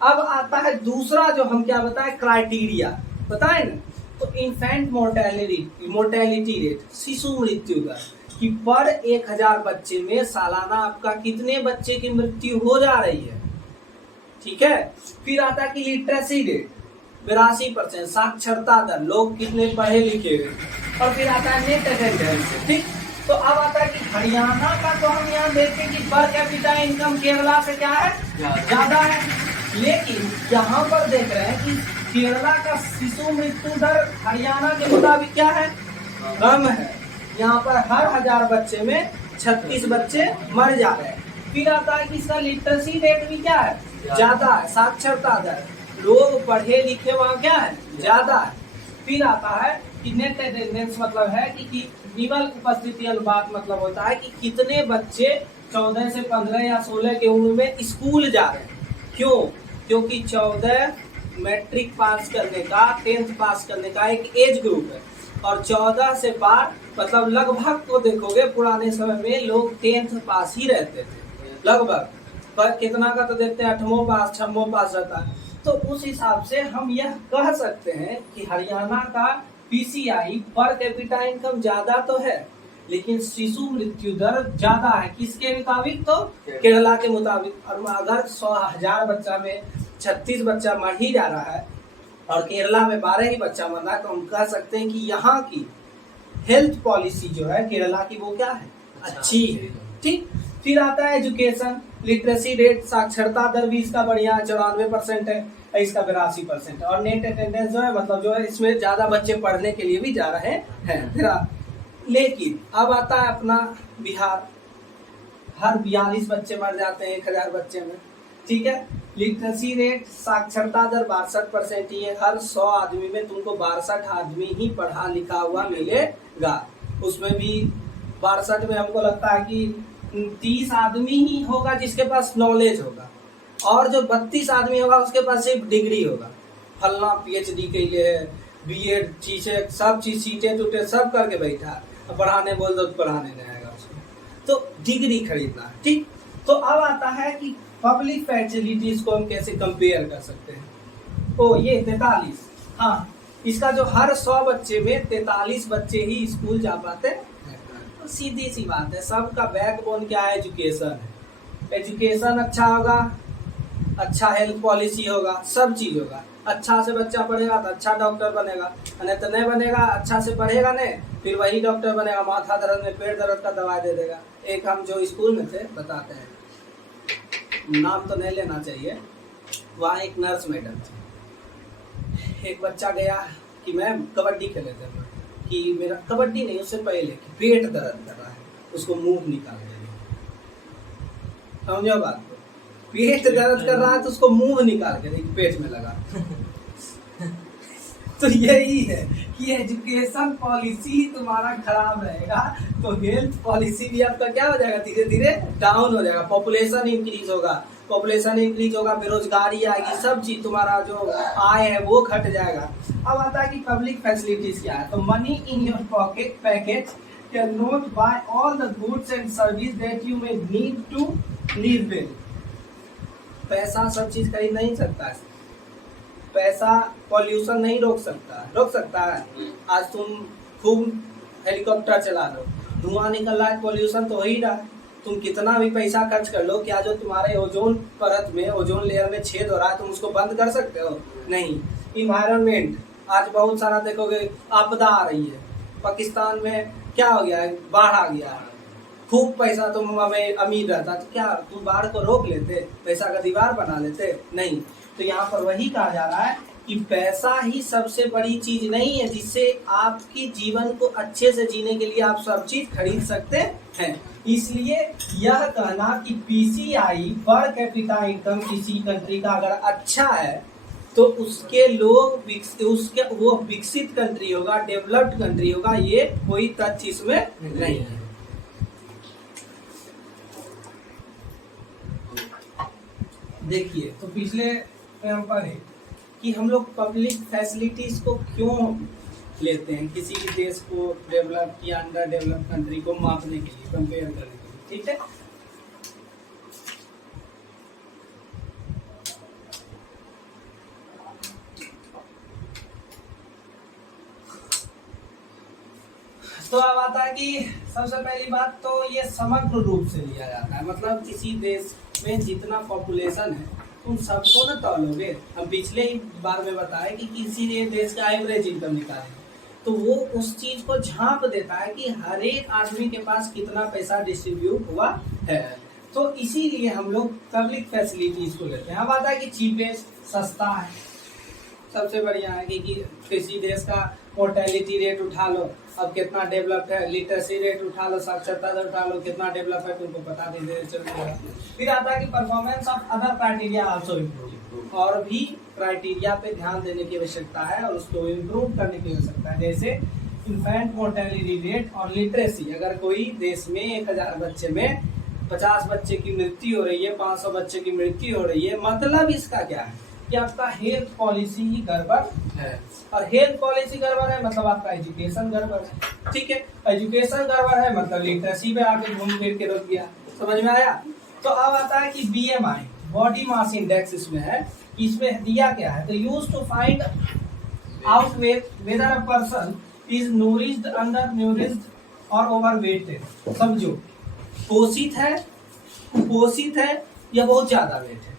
अब आता है दूसरा जो हम क्या बताए क्राइटेरिया, बताए ना, तो इन्फेंट मोर्टेलिटी रेट, शिशु मृत्यु दर, कि पर 1,000 बच्चे में सालाना आपका कितने बच्चे की मृत्यु हो जा रही है, ठीक है। फिर आता है कि लिटरेसी रेट 82%, साक्षरता दर, लोग कितने पढ़े लिखे हैं, और फिर आता है नेट अटेंडेंस, ठीक। तो अब आता है कि हरियाणा का तो हम यहाँ देखते कि पर कैपिटा इनकम केरला से क्या है, ज्यादा है, लेकिन यहाँ पर देख रहे हैं कि केरला का शिशु मृत्यु दर हरियाणा के मुताबिक क्या है, कम है। यहाँ पर हर 1,000 बच्चे में 36 बच्चे मर जा रहे हैं। फिर आता है कि इसका लिटरेसी रेट भी क्या है, ज्यादा है, साक्षरता दर, लोग पढ़े लिखे वहाँ क्या है, ज्यादा है। फिर आता है कि नेट अटेंडेंस, मतलब है कि केवल उपस्थिति अनुपात, मतलब होता है कि कितने बच्चे 14 से 15 या 16 के उम्र में स्कूल जा रहे हैं। क्यों, क्योंकि 14 मैट्रिक पास करने का, 10th पास करने का एक एज ग्रुप है, और 14 से पार मतलब लगभग को देखोगे पुराने समय में लोग 10th पास ही रहते थे लगभग, पर कितना का तो देखते हैं 8वां पास 6वां पास रहता है। तो उस हिसाब से हम यह कह सकते हैं कि हरियाणा का पीसीआई पर कैपिटा इनकम ज्यादा तो है, लेकिन शिशु मृत्यु दर ज्यादा है। किसके मुताबिक, तो केरला के मुताबिक। और अगर 100,000 बच्चा में 36 बच्चा मर ही जा रहा है और केरला में 12 ही बच्चा मर रहा है, तो हम कह सकते हैं कि यहाँ की हेल्थ पॉलिसी जो है केरला की वो क्या है, अच्छी है, ठीक। फिर आता है एजुकेशन, लिटरेसी रेट, साक्षरता दर भी इसका बढ़िया है, 94% है, इसका 82%। और नेट अटेंडेंस जो है, मतलब जो है इसमें ज्यादा बच्चे पढ़ने के लिए भी जा रहे हैं। फिर लेकिन अब आता है अपना बिहार, हर 42 बच्चे मर जाते हैं 1,000 बच्चे में, ठीक है। लिटरेसी रेट, साक्षरता दर 62% ही है, हर 100 आदमी में तुमको 62 आदमी ही पढ़ा लिखा हुआ मिलेगा। उसमें भी 62 में हमको लगता है कि 30 आदमी ही होगा जिसके पास नॉलेज होगा, और जो 32 आदमी होगा उसके पास सिर्फ डिग्री होगा, फलना PhD के लिए BEd चीजें सब चीज सीटें टूटे सब करके बैठा, पढ़ाने बोल दो तो पढ़ाने नहीं आएगा उसको, तो डिग्री खरीदना, ठीक। तो अब आता है कि पब्लिक फैसिलिटीज को हम कैसे कंपेयर कर सकते हैं। ओ ये 43, हाँ, इसका जो हर 100 बच्चे में 43 बच्चे ही स्कूल जा पाते हैं। तो सीधी सी बात है, सबका बैकबोन क्या है, एजुकेशन है। एजुकेशन अच्छा होगा, अच्छा हेल्थ पॉलिसी होगा, सब चीज होगा। अच्छा से बच्चा पढ़ेगा तो अच्छा डॉक्टर बनेगा, नहीं तो नहीं बनेगा, अच्छा से पढ़ेगा नहीं फिर वही डॉक्टर बनेगा, माथा दर्द में पेट दर्द का दवा दे देगा। एक हम जो स्कूल में थे बताते हैं, नाम तो नहीं लेना चाहिए, वहाँ एक नर्स मैडम थी। एक बच्चा गया कि मैम कबड्डी खेले थे, कि मेरा कबड्डी नहीं, उससे पहले कि पेट दर्द कर रहा है, उसको मुंह निकाल देंगे, समझो बात को, पेट दर्द कर रहा है तो उसको मुंह निकाल के देखिए पेट में लगा। तो यही है कि एजुकेशन पॉलिसी तुम्हारा खराब रहेगा तो हेल्थ पॉलिसी भी आपका क्या हो जाएगा, धीरे धीरे डाउन हो जाएगा। पॉपुलेशन इंक्रीज होगा, बेरोजगारी आएगी, सब चीज तुम्हारा जो आय है वो घट जाएगा। अब आता है कि पब्लिक फैसिलिटीज क्या है। तो money in your pocket package can not buy all the goods and service that you may need to live well. पैसा सब चीज खरीद नहीं सकता है। पैसा पॉल्यूशन नहीं रोक सकता है। आज तुम खूब हेलीकॉप्टर चला लो, धुआं निकल रहा है, पॉल्यूशन तो हो ही रहा है। तुम कितना भी पैसा खर्च कर लो, क्या जो तुम्हारे ओजोन परत में, ओजोन लेयर में छेद हो रहा है, तुम उसको बंद कर सकते हो? नहीं। इन्वायरमेंट, आज बहुत सारा देखोगे आपदा आ रही है। पाकिस्तान में क्या हो गया है, बाढ़ आ गया है। खूब पैसा तुम हमें अमीर रहता तो क्या तुम बाढ़ को रोक लेते, पैसा का दीवार बना लेते? नहीं। तो यहाँ पर वही कहा जा रहा है कि पैसा ही सबसे बड़ी चीज नहीं है जिससे आपके जीवन को अच्छे से जीने के लिए आप सब चीज खरीद सकते हैं। इसलिए यह कहना कि पीसीआई पर कैपिटा इनकम किसी कंट्री का अगर अच्छा है तो उसके लोग वो विकसित कंट्री होगा, डेवलप्ड कंट्री होगा, ये कोई तथ्य इसमें नहीं है। देखिए, तो पिछले हम पढ़े कि हम लोग पब्लिक फैसिलिटीज को क्यों लेते हैं किसी भी देश को डेवलप या अंडर डेवलप कंट्री को मापने के लिए, कंपेयर करने के लिए, ठीक है। तो अब आता है कि सबसे पहली बात तो ये समग्र रूप से लिया जाता है। मतलब किसी देश में जितना पॉपुलेशन है तुम सबको ना तौलोगे। हम पिछले ही बार में बताया कि किसी देश का एवरेज इनकम निकालेंगे तो वो उस चीज को झांप देता है कि हर एक आदमी के पास कितना पैसा डिस्ट्रीब्यूट हुआ है। तो इसीलिए हम लोग पब्लिक फैसिलिटीज को लेते हैं। अब आता है कि चीपेस्ट, सस्ता है, सबसे बढ़िया है कि किसी देश का मोर्टेलिटी रेट उठा लो, अब कितना डेवलप है, लिटरेसी रेट उठा लो, साक्षरता दर उठा लो, कितना डेवलप है तुमको पता नहीं चलेगा। फिर आता है कि performance of other criteria also improve, और भी क्राइटेरिया पे ध्यान देने की आवश्यकता है और उसको इम्प्रूव करने की आवश्यकता है। जैसे इन्फेंट मोर्टेलिटी रेट और लिटरेसी। अगर कोई देश में 1000 बच्चे में 50 बच्चे की मृत्यु हो रही है, 500 बच्चे की मृत्यु हो रही है, मतलब इसका क्या है कि आपका हेल्थ पॉलिसी ही गड़बड़ है। और हेल्थ पॉलिसी गड़बड़ है मतलब आपका एजुकेशन गड़बड़ है, ठीक है। एजुकेशन गड़बड़ है मतलब लिटरेसी पे आके घूम फिर के रोक दिया। समझ में आया? तो अब आता है कि BMI, बॉडी मास इंडेक्स इसमें है। इसमें दिया क्या है, तो use to find out whether a person is nourished, under nourished और ओवरवेटेड। समझो, पोषित है, कुपोषित है या बहुत ज्यादा वेट है,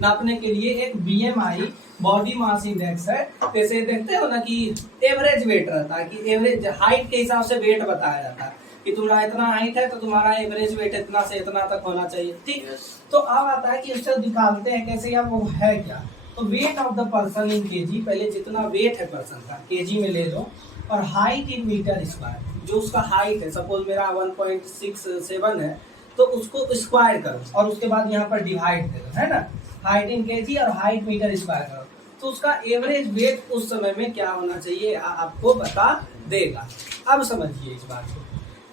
नापने के लिए एक BMI, बॉडी मास इंडेक्स है। जैसे देखते हो ना कि एवरेज वेट रहता है, कि एवरेज हाइट के हिसाब से वेट बताया जाता है कि तुम्हारा इतना हाइट है तो तुम्हारा एवरेज वेट इतना से इतना तक होना चाहिए, ठीक। तो अब आता है कि उससे निकालते हैं कैसे, या वो है क्या। तो weight of the person in KG, पहले जितना वेट है पर्सन का केजी में ले लो, और हाइट इन मीटर स्क्वायर, जो उसका हाइट है, सपोज मेरा 1.67 है तो उसको स्क्वायर करो और उसके बाद यहाँ पर डिवाइड करो, है ना, हाइट इन केजी और हाइट मीटर स्क्वायर करो, तो उसका एवरेज वेट उस समय में क्या होना चाहिए आपको बता देगा। अब समझिए इस बात को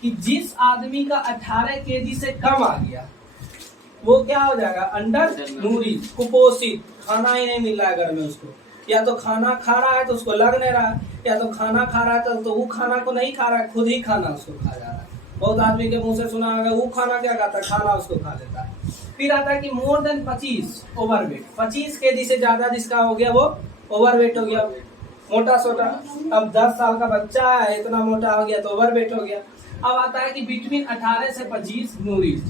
कि जिस आदमी का 18 केजी से कम आ गया वो क्या हो जाएगा, अंडर नूरिश, कुपोषित, खाना ही नहीं मिल रहा है घर में उसको, या तो खाना खा रहा है तो उसको लग नहीं रहा, या तो खाना खा रहा है तो वो खाना को नहीं खा रहा है, खुद ही खाना उसको खा जा रहा है। बहुत आदमी के मुंह से सुना होगा वो खाना क्या खाता है, खाना उसको खा लेता है। फिर आता है कि मोर देन 25 ओवरवेट, 25 केजी से ज्यादा जिसका हो गया वो ओवरवेट हो गया, मोटा सोटा। अब 10 साल का बच्चा है, इतना मोटा हो गया तो ओवरवेट हो गया। अब आता है कि बिटवीन 18 से 25 नूरिश,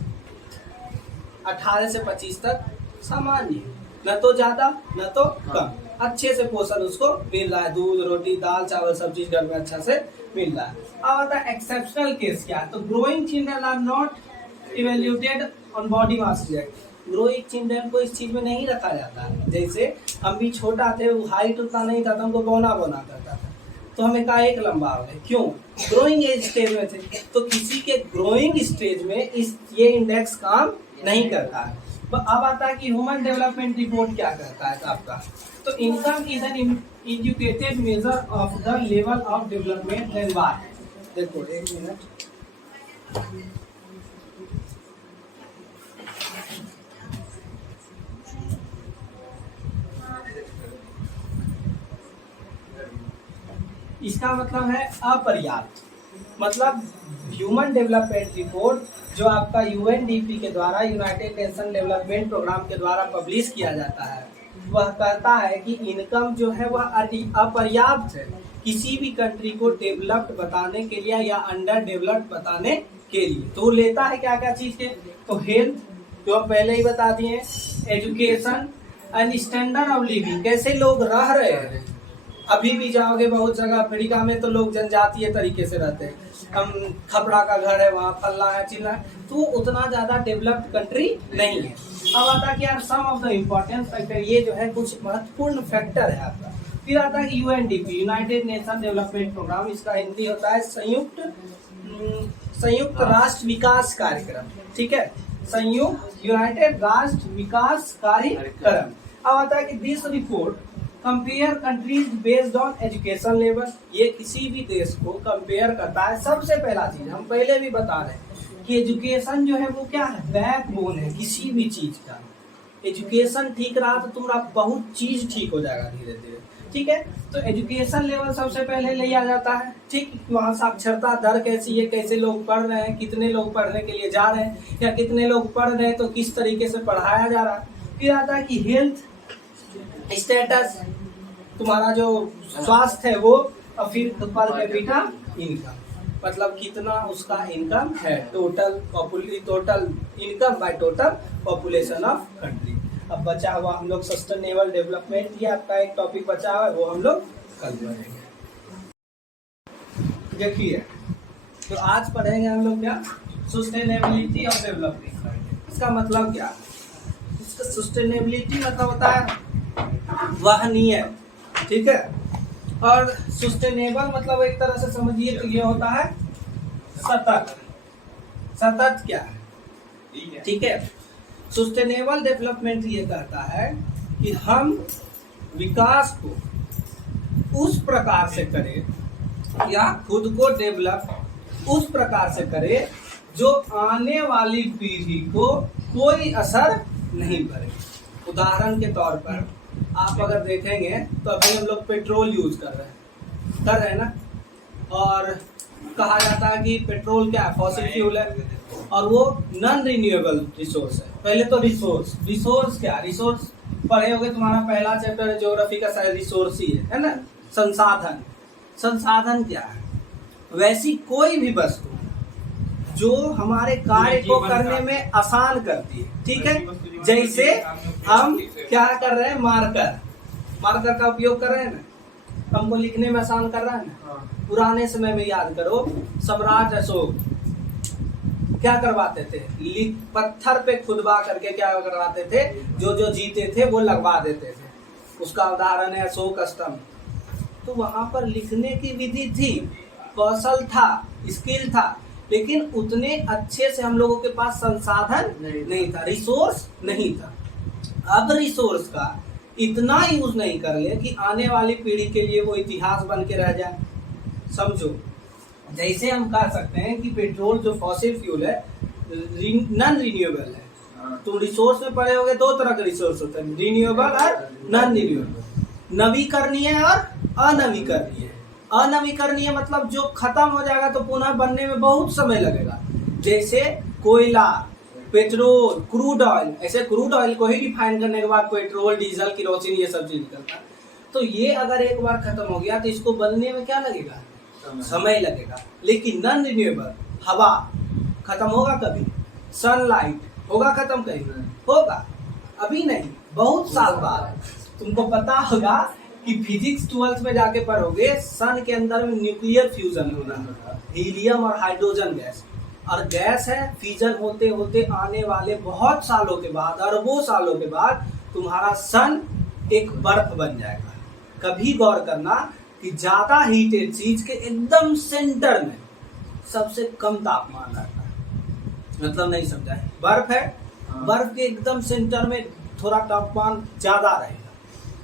18 से 25 तक सामान्य, न तो ज्यादा न तो कम, अच्छे से पोषण उसको मिल रहा है, दूध रोटी दाल चावल सब चीज घर में अच्छा से मिल रहा है। अब आता है एक्सेप्शनल केस क्या है, तो growing children are not evaluated on body mass index. Growing children को इस चीज में नहीं रखा जाता है। जैसे हम भी छोटा थे, हाइट उतना नहीं था तो हमको बौना करता था, तो हमें कहा एक लंबा हो गए, क्यों, ग्रोइंग एज स्टेज में थे। तो किसी के ग्रोइंग स्टेज में ये इंडेक्स काम नहीं करता है। अब आता है कि ह्यूमन डेवलपमेंट रिपोर्ट क्या कहता है आपका। तो income is an indicated measure of the level of development and what. देखो एक मिनट, इसका मतलब है अपर्याप्त। मतलब ह्यूमन डेवलपमेंट रिपोर्ट जो आपका यूएनडीपी के द्वारा, यूनाइटेड नेशन डेवलपमेंट प्रोग्राम के द्वारा पब्लिश किया जाता है, वह कहता है कि इनकम जो है वह अपर्याप्त है किसी भी कंट्री को डेवलप्ड बताने के लिए या अंडर डेवलप्ड बताने के लिए। तो लेता है क्या क्या चीज के, तो हेल्थ जो हम पहले ही बता दिए, education and standard of living, कैसे लोग रह रहे हैं। अभी भी जाओगे बहुत जगह अफ्रीका में तो लोग जनजातीय तरीके से रहते हैं, हम खपड़ा का घर है, वहाँ फल्ला है चिल्ला है, तो उतना ज्यादा डेवलप्ड कंट्री नहीं है। अब आता है कि यार सम ऑफ द इम्पोर्टेंट फैक्टर, ये जो है कुछ महत्वपूर्ण फैक्टर है आपका। फिर आता है UNDP, United Nation Development Programme, इसका हिंदी होता है संयुक्त राष्ट्र विकास कार्यक्रम, ठीक है, संयुक्त यूनाइटेड राष्ट्र विकास कार्यक्रम। अब आता है कि this report compare countries based on education level, ये किसी भी देश को कंपेयर करता है। सबसे पहला चीज हम पहले भी बता रहे हैं कि एजुकेशन जो है वो क्या है, बैकबोन है किसी भी चीज का। एजुकेशन ठीक रहा तो तुम्हारा बहुत चीज ठीक हो जाएगा धीरे धीरे, ठीक है। तो एजुकेशन लेवल सबसे पहले लिया जाता है, ठीक, वहाँ साक्षरता दर कैसी है, कैसे लोग पढ़ रहे हैं, कितने लोग पढ़ने के लिए जा रहे हैं, या कितने लोग पढ़ रहे हैं तो किस तरीके से पढ़ाया जा रहा है। फिर आता है कि हेल्थ स्टेटस, तुम्हारा जो स्वास्थ्य है वो, और फिर पर कैपिटा इनकम, मतलब कितना उसका इनकम है, total income by total population of country. अब बचा हुआ हम लोग सस्टेनेबल डेवलपमेंट, ये आपका एक टॉपिक बचा हुआ है, वो हम लोग कल पढ़ेंगे। देखिए तो आज पढ़ेंगे हम लोग क्या, सस्टेनेबिलिटी ऑफ डेवलपमेंट। इसका मतलब क्या, इसका सस्टेनेबिलिटी मतलब होता है वहनीय, ठीक है, और सस्टेनेबल मतलब एक तरह से समझिए तो ये होता है सतत। सतत क्या है, ठीक है। सस्टेनेबल डेवलपमेंट ये कहता है कि हम विकास को उस प्रकार से करें या खुद को डेवलप उस प्रकार से करें जो आने वाली पीढ़ी को कोई असर नहीं करे। उदाहरण के तौर पर आप अगर देखेंगे तो अभी हम लोग पेट्रोल यूज कर रहे हैं ना, और कहा जाता है कि पेट्रोल क्या है, फॉसिल फ्यूल है, और वो नॉन रिन्यूएबल रिसोर्स है। पहले तो रिसोर्स क्या, रिसोर्स पढ़े होगे, तुम्हारा पहला चैप्टर ज्योग्राफी का शायद रिसोर्स ही है ना। संसाधन क्या है, वैसी कोई भी वस्तु जो हमारे कार्य को करने में आसान करती है, ठीक है। जैसे हम क्या कर रहे हैं, मार्कर का उपयोग कर रहे हैं ना, हमको लिखने में आसान कर रहा है ना। पुराने समय में याद करो, सम्राट अशोक क्या करवाते थे, पत्थर पे खुदवा करके क्या करवाते थे, जो जीते थे वो लगवा देते थे। उसका उदाहरण है अशोक स्तंभ। तो वहां पर लिखने की विधि थी, कौशल था, स्किल था, लेकिन उतने अच्छे से हम लोगों के पास संसाधन नहीं था, रिसोर्स नहीं था। अब रिसोर्स का इतना यूज नहीं कर ले कि आने वाली पीढ़ी के लिए वो इतिहास बन के रह जाए। समझो, जैसे हम कह सकते हैं कि पेट्रोल जो फॉसिल फ्यूल है नॉन रिन्यूएबल है। तो रिसोर्स में पढ़े होंगे, दो तरह के रिसोर्स होते हैं, रिन्यूएबल और नॉन रिन्यूएबल, नवीकरणीय और अनवीकरणीय। अनवीकरणीय मतलब जो खत्म हो जाएगा तो पुनः बनने में बहुत समय लगेगा, जैसे कोयला, पेट्रोल, क्रूड ऑयल। ऐसे क्रूड ऑयल को ही रिफाइन करने के बाद पेट्रोल, डीजल, किरोसिन ये सब चीज निकलता है। तो ये अगर एक बार खत्म हो गया तो इसको बनने में क्या लगेगा, समय लगेगा। लेकिन नॉन रिन्यूएबल, हवा खत्म होगा कभी, सनलाइट होगा खत्म कहीं, होगा अभी नहीं, बहुत साल बाद। तुमको पता होगा कि फिजिक्स 12th में जाके पढ़ोगे, सन के अंदर में न्यूक्लियर फ्यूजन होना है, हीलियम और हाइड्रोजन गैस, और गैस है, फ्यूजन होते होते आने वाले बहुत सालों के बाद, अरबों सालों के बाद तुम्हारा सन एक बर्फ बन जाएगा। कभी गौर करना कि ज्यादा हीटेड चीज के एकदम सेंटर में सबसे कम तापमान रहता है, मतलब नहीं समझा है, बर्फ है बर्फ के एकदम सेंटर में थोड़ा तापमान ज्यादा रहेगा।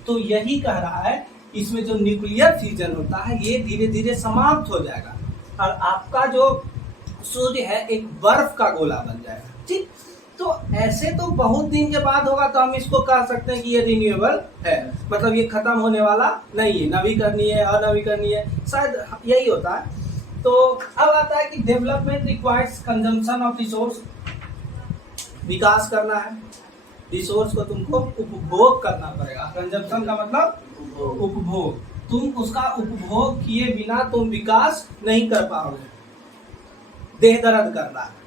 तो यही कह रहा है इसमें जो न्यूक्लियर फ्यूजन होता है ये धीरे धीरे समाप्त हो जाएगा और आपका जो सूर्य है एक बर्फ का गोला बन जाएगा। ठीक, तो ऐसे तो बहुत दिन के बाद होगा तो हम इसको कह सकते हैं कि ये रिन्यूएबल है, मतलब ये खत्म होने वाला नहीं है, नवीकरणीय है, अनवीकरणीय है, शायद यही होता है। तो अब आता है कि development requires consumption of resource, विकास करना है, रिसोर्स को तुमको उपभोग करना पड़ेगा। कंजम्पशन का मतलब उपभोग, तुम उसका उपभोग किए बिना तुम विकास नहीं कर पाओगे। देह दर्द कर रहा है,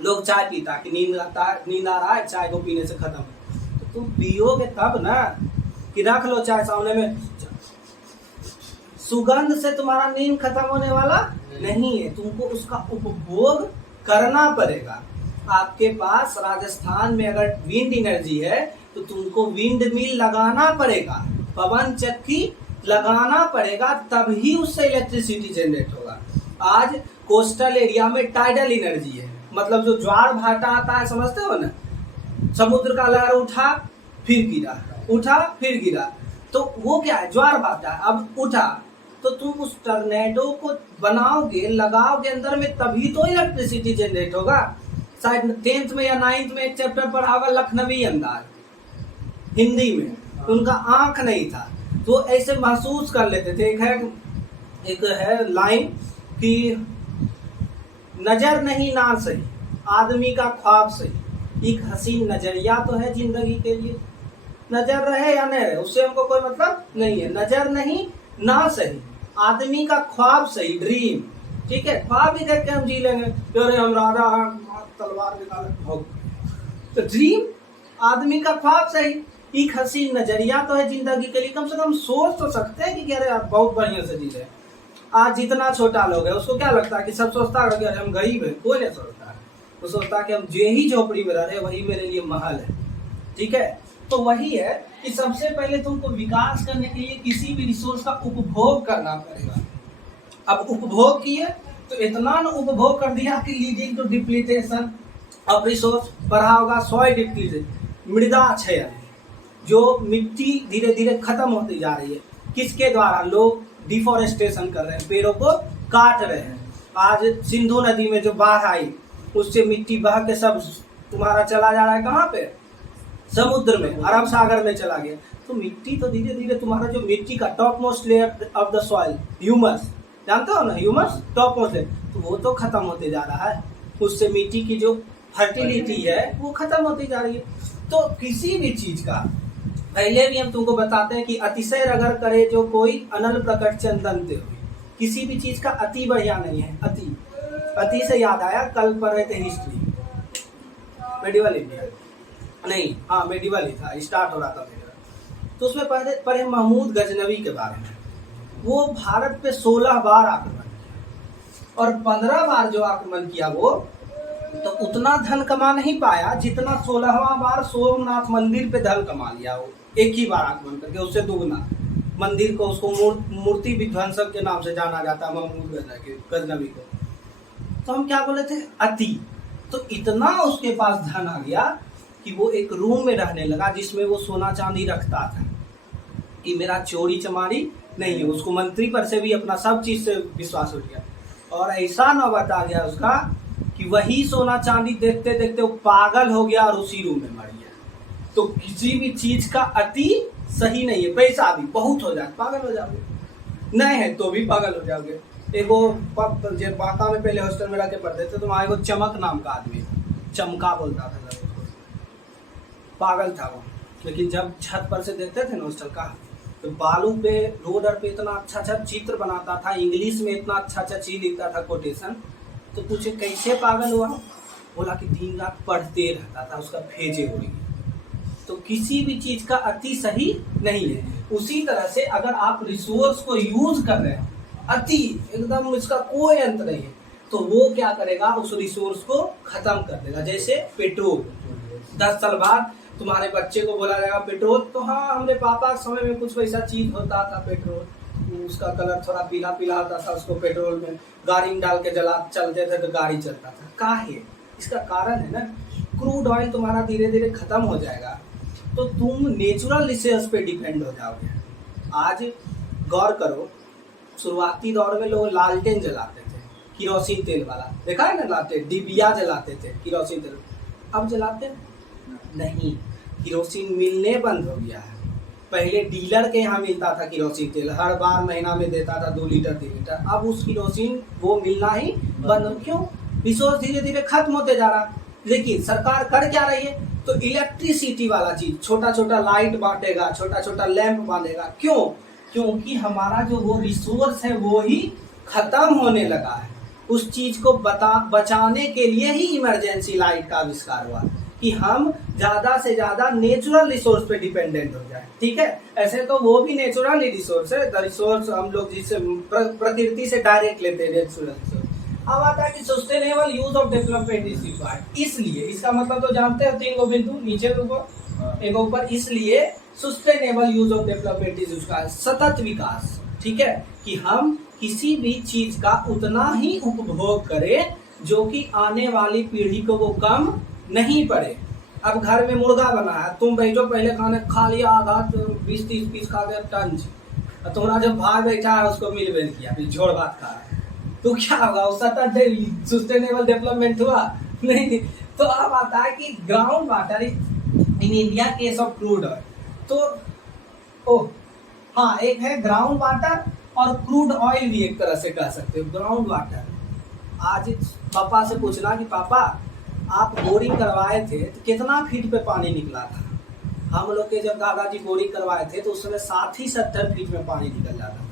लोग चाय पीता कि नींद आ रहा है, चाय को पीने से खत्म, तो तुम पियोगे तब ना कि रख लो चाय सामने में, सुगंध से तुम्हारा नींद खत्म होने वाला नहीं है, तुमको उसका उपभोग करना पड़ेगा। आपके पास राजस्थान में अगर विंड एनर्जी है तो तुमको विंड मिल लगाना पड़ेगा, पवन चक्की लगाना पड़ेगा, तभी उससे इलेक्ट्रिसिटी जनरेट होगा। आज कोस्टल एरिया में टाइडल एनर्जी है, मतलब जो ज्वार भाटा आता है, समझते हो ना, समुद्र का लहर उठा फिर गिरा, उठा फिर गिरा, तो वो क्या है, ज्वार भाटा। अब उठा तो तुम उस टर्नेडो को बनाओगे, लगाओगे अंदर में, तभी तो इलेक्ट्रिसिटी जनरेट होगा। शायद 10th में या 9th में एक चैप्टर पढ़ा होगा लखनवी अंदाज, हिंदी में, उनका आंख नहीं था तो ऐसे महसूस कर लेते थे। एक है लाइन कि नजर नहीं ना सही, आदमी का ख्वाब सही, एक हसीन नजरिया तो है जिंदगी के लिए, नजर रहे या नहीं रहे उससे हमको कोई मतलब नहीं है, नजर नहीं ना सही, आदमी का ख्वाब सही, ड्रीम, ठीक है, ख्वाब भी देख के हम जी लेंगे, अरे हम राजा तलवार निकाले, तो ड्रीम, आदमी का ख्वाब सही, एक हसीन नजरिया तो है जिंदगी के लिए, कम से कम सोच तो सकते हैं कि अरे आप बहुत बढ़िया से जी रहे। आज जितना छोटा लोग है उसको क्या लगता है कि सब सोचता है कि अरे हम गरीब है, कोई नहीं सोचता है, वो सोचता है कि हम जो ही झोपड़ी में रह रहे वही मेरे लिए महल है। ठीक है, तो वही है कि सबसे पहले तुमको विकास करने के लिए किसी भी रिसोर्स का उपभोग करना पड़ेगा। अब उपभोग किए तो इतना न उपभोग कर दिया कि लीडिंग टू डिप्लीटेशन ऑफ रिसोर्स, बढ़ा होगा सॉइल डिप्लीटेशन, मृदा क्षय, जो मिट्टी धीरे धीरे खत्म होती जा रही है, किसके द्वारा, लोग डिफोरेस्टेशन कर रहे हैं, पेड़ों को काट रहे हैं। आज सिंधु नदी में जो बाढ़ आई उससे मिट्टी बह के सब तुम्हारा चला जा रहा है कहाँ पे, समुद्र में, अरब सागर में चला गया। तो मिट्टी तो धीरे धीरे तुम्हारा जो मिट्टी का top most layer of the soil, humus, जानते हो ना, ह्यूमस टॉप मोस्ट लेयर, तो वो तो खत्म होते जा रहा है, उससे मिट्टी की जो फर्टिलिटी है वो खत्म होती जा रही है। तो किसी भी चीज का, पहले भी हम तुमको बताते हैं कि अतिशय अगर करे जो कोई अनल प्रकट चंदन ते हुई, किसी भी चीज का अति बढ़िया नहीं है। अति से याद आया, कल पढ़ रहे थे हिस्ट्री, मेडिवल इंडिया नहीं, हाँ मेडिवल ही था, स्टार्ट हो रहा था मेडिवल, तो उसमें पढ़े महमूद गजनवी के बारे में। वो भारत पे 16 बार आक्रमण किया और 15 बार जो आक्रमण किया वो तो उतना धन कमा नहीं पाया जितना 16वां बार सोमनाथ मंदिर पे धन कमा लिया वो, एक ही बार आक्रमण करके, उससे दुगना। मंदिर को उसको मूर्ति विध्वंसक के नाम से जाना जाता है, महमूद गजनवी को। तो हम क्या बोले थे, अति। तो इतना उसके पास धन आ गया कि वो एक रूम में रहने लगा जिसमें वो सोना चांदी रखता था, कि मेरा चोरी चमारी नहीं है। उसको मंत्री पर से भी अपना सब चीज से विश्वास उठ गया और ऐसा नौबत आ गया उसका कि वही सोना चांदी देखते देखते वो पागल हो गया और उसी रूम में मर गया। तो किसी भी चीज का अति सही नहीं है। पैसा भी बहुत हो जाए पागल हो जाओगे, नहीं है तो भी पागल हो जाओगे। एगो बांका में पहले हॉस्टल में रह के पढ़ते थे तो वहाँ एगो चमक नाम का आदमी, चमका बोलता था उसको, पागल था वो। लेकिन जब छत पर से देखते थे ना हॉस्टल का, तो बालू पे रोड पे इतना अच्छा अच्छा चित्र बनाता था, इंग्लिश में इतना अच्छा अच्छा चीज लिखता था, कोटेशन। तो पूछे कैसे पागल हुआ, बोला कि दिन रात पढ़ते रहता था, उसका भेजे हो गई। तो किसी भी चीज का अति सही नहीं है। उसी तरह से अगर आप रिसोर्स को यूज कर रहे हैं अति, एकदम इसका कोई अंत नहीं है, तो वो क्या करेगा, उस रिसोर्स को खत्म कर देगा। जैसे पेट्रोल, 10 साल बाद तुम्हारे बच्चे को बोला जाएगा पेट्रोल, तो हाँ हमारे पापा के समय में कुछ वैसा चीज होता था पेट्रोल, उसका कलर थोड़ा पीला पीला होता था, उसको पेट्रोल में गाड़ी में डाल के जला चलते थे तो गाड़ी चलता था। काहे, इसका कारण है ना क्रूड ऑयल तुम्हारा धीरे धीरे खत्म हो जाएगा तो तुम नेचुरल रिसोर्स पे डिपेंड हो जाओगे। आज गौर करो, शुरुआती दौर में लोग लालटेन जलाते थे, किरोसिन तेल वाला, देखा है ना, लालटेन डिबिया जलाते थे किरोसिन तेल। अब जलाते नहीं, किरोसिन मिलने बंद हो गया है। पहले डीलर के यहाँ मिलता था किरोसिन तेल, हर बार महीना में देता था 2 लीटर 3 लीटर। अब उस किरोसिन वो मिलना ही बंद हो। क्यों? रिसोर्स धीरे धीरे खत्म होते जा रहा। लेकिन सरकार कर क्या रही है? तो इलेक्ट्रिसिटी वाला चीज, छोटा छोटा लाइट बांटेगा, छोटा छोटा लैंप बांधेगा। क्यों? क्योंकि हमारा जो वो रिसोर्स है वो ही खत्म होने लगा है। उस चीज को बचाने के लिए ही इमरजेंसी लाइट का आविष्कार हुआ कि हम ज्यादा से ज्यादा नेचुरल रिसोर्स पे डिपेंडेंट हो जाए। ठीक है, ऐसे तो वो भी नेचुरल ही रिसोर्स है, द रिसोर्स हम लोग जिससे प्रकृति से डायरेक्ट लेते हैं, नेचुरल रिसोर्स। अब आता है कि sustainable use of development is required. इसलिए इसका मतलब तो जानते हो, 3 गो बिंदु नीचे एक ऊपर। इसलिए sustainable use of development is required, सतत विकास। ठीक है, कि हम किसी भी चीज का उतना ही उपभोग करें जो कि आने वाली पीढ़ी को वो कम नहीं पड़े। अब घर में मुर्गा बना है, तुम बैठो पहले खाने खा लिया, आधा 20-30 पीस खा गया टंच, तुम्हारा जब भाई बैठा है उसको मिल बेल किया, फिर झोड़ भात खा रहा है, तो क्या होगा? उसका सस्टेनेबल डेवलपमेंट हुआ नहीं। तो अब आता है कि ground water in India case of crude oil. तो हाँ, एक है ग्राउंड वाटर और क्रूड ऑयल भी एक तरह से कह सकते हो। ग्राउंड वाटर, आज पापा से पूछना कि पापा आप बोरिंग करवाए थे तो कितना फीट पे पानी निकला था? हम लोग के जब दादाजी बोरिंग करवाए थे तो उस समय 60-70 फीट में पानी निकल जाता था।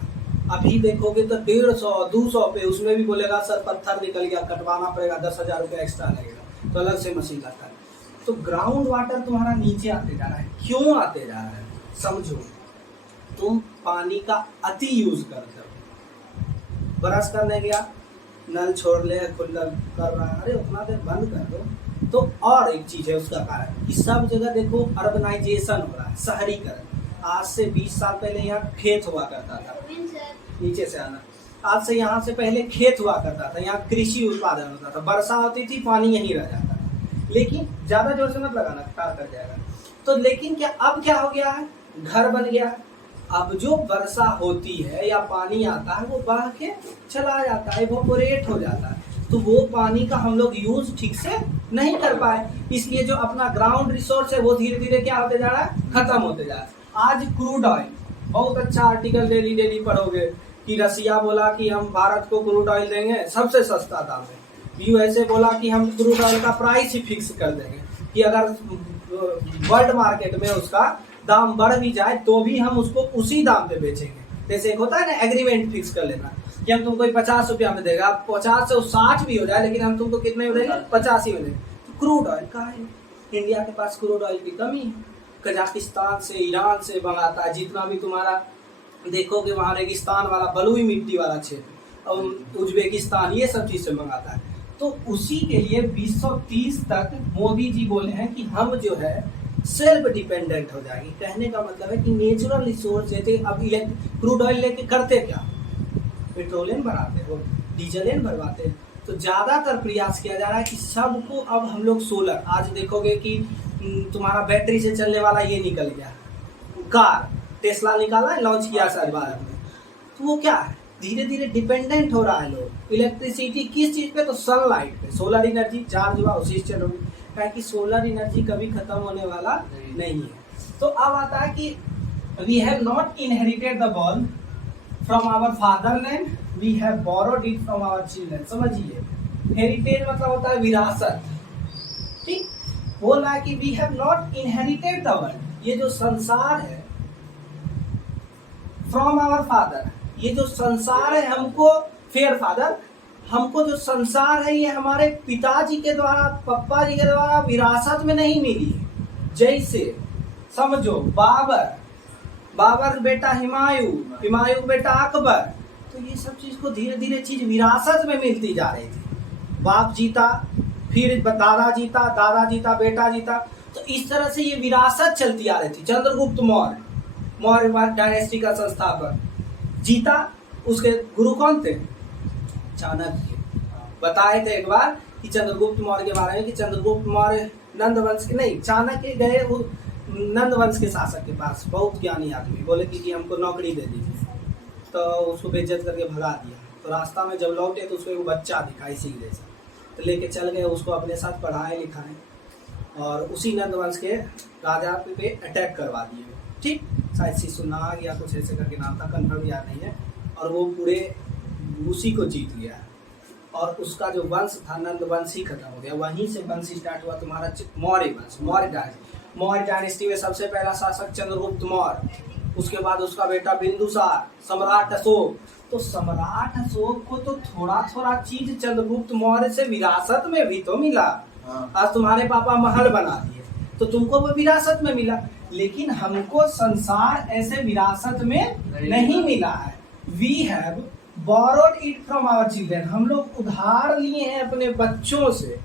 अभी देखोगे तो 150-200 पे, उसमें भी बोलेगा सर पत्थर निकल गया, कटवाना पड़ेगा, 10,000 रुपये एक्स्ट्रा लगेगा, तो अलग से मशीन लगता है। तो ग्राउंड वाटर तुम्हारा नीचे आते जा रहा है। क्यों आते जा रहा है? समझो, तुम पानी का अति यूज करते हो। ब्रश करने गया, नल छोड़ ले, खुला कर रहा है, अरे उतना देर बंद कर दो। तो और एक चीज है उसका कारण कि सब जगह देखो अर्बनाइजेशन हो रहा है, शहरीकरण। आज से 20 साल पहले यहाँ खेत हुआ करता था, नीचे से आना। आज से यहाँ से पहले खेत हुआ करता था, यहाँ कृषि उत्पादन होता था, वर्षा होती थी, पानी यहीं रह जाता था। लेकिन ज्यादा जोर से मत लगाना, कार कर जाएगा। तो लेकिन क्या अब क्या हो गया है? घर बन गया। अब जो वर्षा होती है या पानी आता है वो बह के चला जाता है, इवोपोरेट हो जाता है। तो वो पानी का हम लोग यूज ठीक से नहीं कर पाए, इसलिए जो अपना ग्राउंड रिसोर्स है वो धीरे धीरे क्या होते जा रहा है? खत्म होते जा रहा है। आज क्रूड ऑयल, बहुत अच्छा आर्टिकल डेली पढ़ोगे कि रसिया बोला कि हम भारत को क्रूड ऑयल देंगे सबसे सस्ता दाम में। यूएसए बोला कि हम क्रूड ऑयल का प्राइस ही फिक्स कर देंगे कि अगर वर्ल्ड मार्केट में उसका दाम बढ़ भी जाए तो भी हम उसको उसी दाम पे बेचेंगे। जैसे एक होता है ना एग्रीमेंट फिक्स कर लेना कि हम तुमको 50 रुपया में देगा, 50 से 60 भी हो जाए लेकिन हम तुमको कितने में देंगे? 85 में देंगे। तो क्रूड ऑयल का है, इंडिया के पास क्रूड ऑयल की कमी है। कजाकिस्तान से, ईरान से मंगाता है, जितना भी तुम्हारा देखोगे वहाँ रेगिस्तान वाला, बलुई मिट्टी वाला क्षेत्र, और उज्बेकिस्तान, ये सब चीज से मंगाता है। तो उसी के लिए 2030 तक मोदी जी बोले हैं कि हम जो है सेल्फ डिपेंडेंट हो जाएगी। कहने का मतलब है कि नेचुरल रिसोर्स, जैसे अब क्रूड ऑयल लेके करते क्या? पेट्रोलियम भराते हो, डीजलियम भरवाते। तो ज्यादातर प्रयास किया जा रहा है कि सबको अब हम लोग सोलर, आज देखोगे कि तुम्हारा बैटरी से चलने वाला ये निकल गया, कार टेस्ला निकाला है, लॉन्च किया शायद भारत में। तो वो क्या है? धीरे धीरे डिपेंडेंट हो रहा है लोग। इलेक्ट्रिसिटी किस चीज पे? तो सनलाइट पे। सोलर एनर्जी चार्ज हुआ उसी से चलोगे, कि सोलर एनर्जी कभी खत्म होने वाला नहीं है। तो अब आता है कि we have not inherited the world from our fatherland, we have borrowed it from our children. समझिए, हेरिटेज मतलब होता है विरासत। ठीक, बोल रहा है कि we have not inherited the world, ये जो संसार है, फ्रॉम आवर फादर, ये जो संसार है हमको, फेयर फादर, हमको जो संसार है ये हमारे पिताजी के द्वारा, पप्पा जी के द्वारा विरासत में नहीं मिली है। जैसे समझो बाबर बेटा हिमायू बेटा अकबर, तो ये सब चीज को धीरे धीरे चीज विरासत में मिलती जा रही थी। बाप जीता, फिर दादा जीता, बेटा जीता, तो इस तरह से ये विरासत चलती आ रही थी। चंद्रगुप्त मौर्य डायनेस्टी का संस्थापक जीता, उसके गुरु कौन थे? चाणक्य। बताए थे एक बार कि चंद्रगुप्त मौर्य के बारे में, कि चंद्रगुप्त मौर्य नंद वंश के नहीं, चाणक्य गए वो नंद वंश के शासक के पास, बहुत ज्ञानी आदमी, बोले कि हमको नौकरी दे दीजिए, तो उसको बेइज्जत करके भगा दिया। तो रास्ता में जब लौटे तो उसको एक बच्चा दिखा इसी जैसा, तो लेके चल गए उसको अपने साथ पढ़ाए लिखाए और उसी नंद वंश के राजा पे अटैक करवा दिए। ठीक, शायद शिशुनाग या कुछ ऐसे करके नाम था, कंफर्म याद नहीं है। और वो पूरे उसी को जीत गया और उसका जो वंश था नंद वंश ही खत्म हो गया। वहीं से वंश स्टार्ट हुआ तुम्हारा मौर्य वंश, मौर्य डायनेस्टी में सबसे पहला शासक चंद्रगुप्त मौर्य, उसके बाद उसका बेटा बिंदुसार, सम्राट अशोक। तो सम्राट अशोक को तो थोड़ा थोड़ा चीज चंद्रगुप्त मौर्य से विरासत में भी तो मिला। आज तुम्हारे पापा महल बना दिए तो तुमको वो विरासत में मिला, लेकिन हमको संसार ऐसे विरासत में नहीं मिला है। We have borrowed it from our children, हम लोग उधार लिए हैं अपने बच्चों से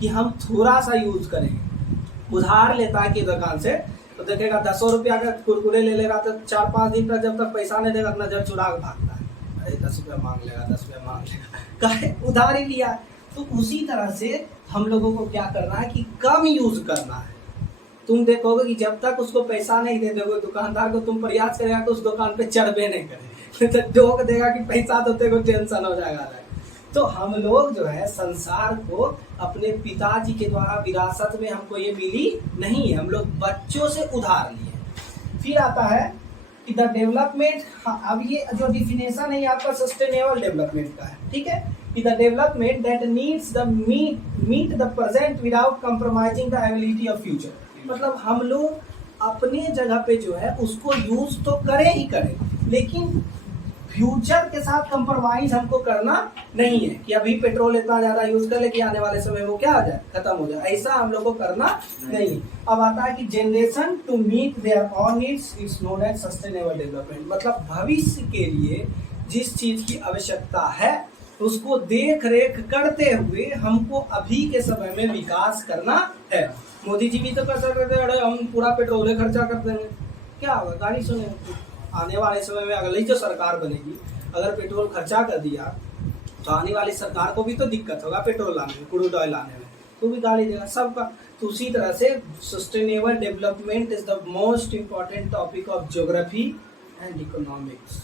कि हम थोड़ा सा यूज करेंगे। उधार लेता है कि दुकान से तो देखेगा 10 रुपया का कुरकुरे ले लेगा, तो 4-5 दिन तक जब तक पैसा नहीं देगा नजर चुरा के भागता है, अरे 10 रुपया मांग लेगा, 10 रुपया मांग लेगा, काहे उधार ही लिया। तो उसी तरह से हम लोगों को क्या करना है कि कम यूज करना है। तुम देखोगे कि जब तक उसको पैसा नहीं दे दोगे दुकानदार को, तुम प्रयास करेगा कि उस दुकान पे चढ़बे नहीं करे, तो टोक देगा कि पैसा तो तेरे को टेंशन हो जाएगा। तो हम लोग जो है संसार को अपने पिताजी के द्वारा विरासत में हमको ये मिली नहीं है, हम लोग बच्चों से उधार लिए। फिर आता है कि द डेवलपमेंट, अब ये जो डिफिनेशन है आपका सस्टेनेबल डेवलपमेंट का है, ठीक है, कि the development that needs the meet the present without compromising the ability of future. मतलब हम लोग अपने जगह पे जो है उसको यूज तो करें ही करें, लेकिन फ्यूचर के साथ कंप्रोमाइज हमको करना नहीं है कि अभी पेट्रोल इतना ज्यादा यूज कर ले कि आने वाले समय में वो क्या हो जाए, खत्म हो जाए, ऐसा हम लोग को करना नहीं। अब आता है कि generation to meet their own needs it's known as sustainable development. मतलब भविष्य के लिए जिस चीज की आवश्यकता है उसको देख रेख करते हुए हमको अभी के समय में विकास करना है। मोदी जी भी तो पैसा करते हैं, हम पूरा पेट्रोल खर्चा कर देंगे, क्या होगा, गाड़ी सुने। आने वाले समय में अगली जो सरकार बनेगी, अगर पेट्रोल खर्चा कर दिया तो आने वाली सरकार को भी तो दिक्कत होगा पेट्रोल लाने में, क्रूड ऑयल लाने में, तो भी गाली देगा सबका। तो उसी तरह से sustainable development is the most important topic of geography and economics,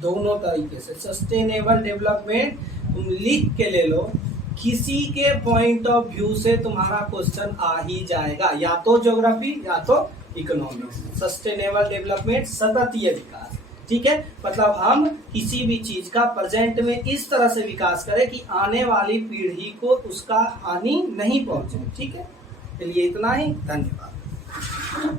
दोनों तरीके से। सस्टेनेबल डेवलपमेंट तुम लिख के ले लो, किसी के पॉइंट ऑफ व्यू से तुम्हारा क्वेश्चन आ ही जाएगा, या तो ज्योग्राफी या तो इकोनॉमिक्स। सस्टेनेबल डेवलपमेंट सततीय विकास, ठीक है, मतलब हम किसी भी चीज का प्रेजेंट में इस तरह से विकास करें कि आने वाली पीढ़ी को उसका हानि नहीं पहुंचे। ठीक है, चलिए इतना ही, धन्यवाद।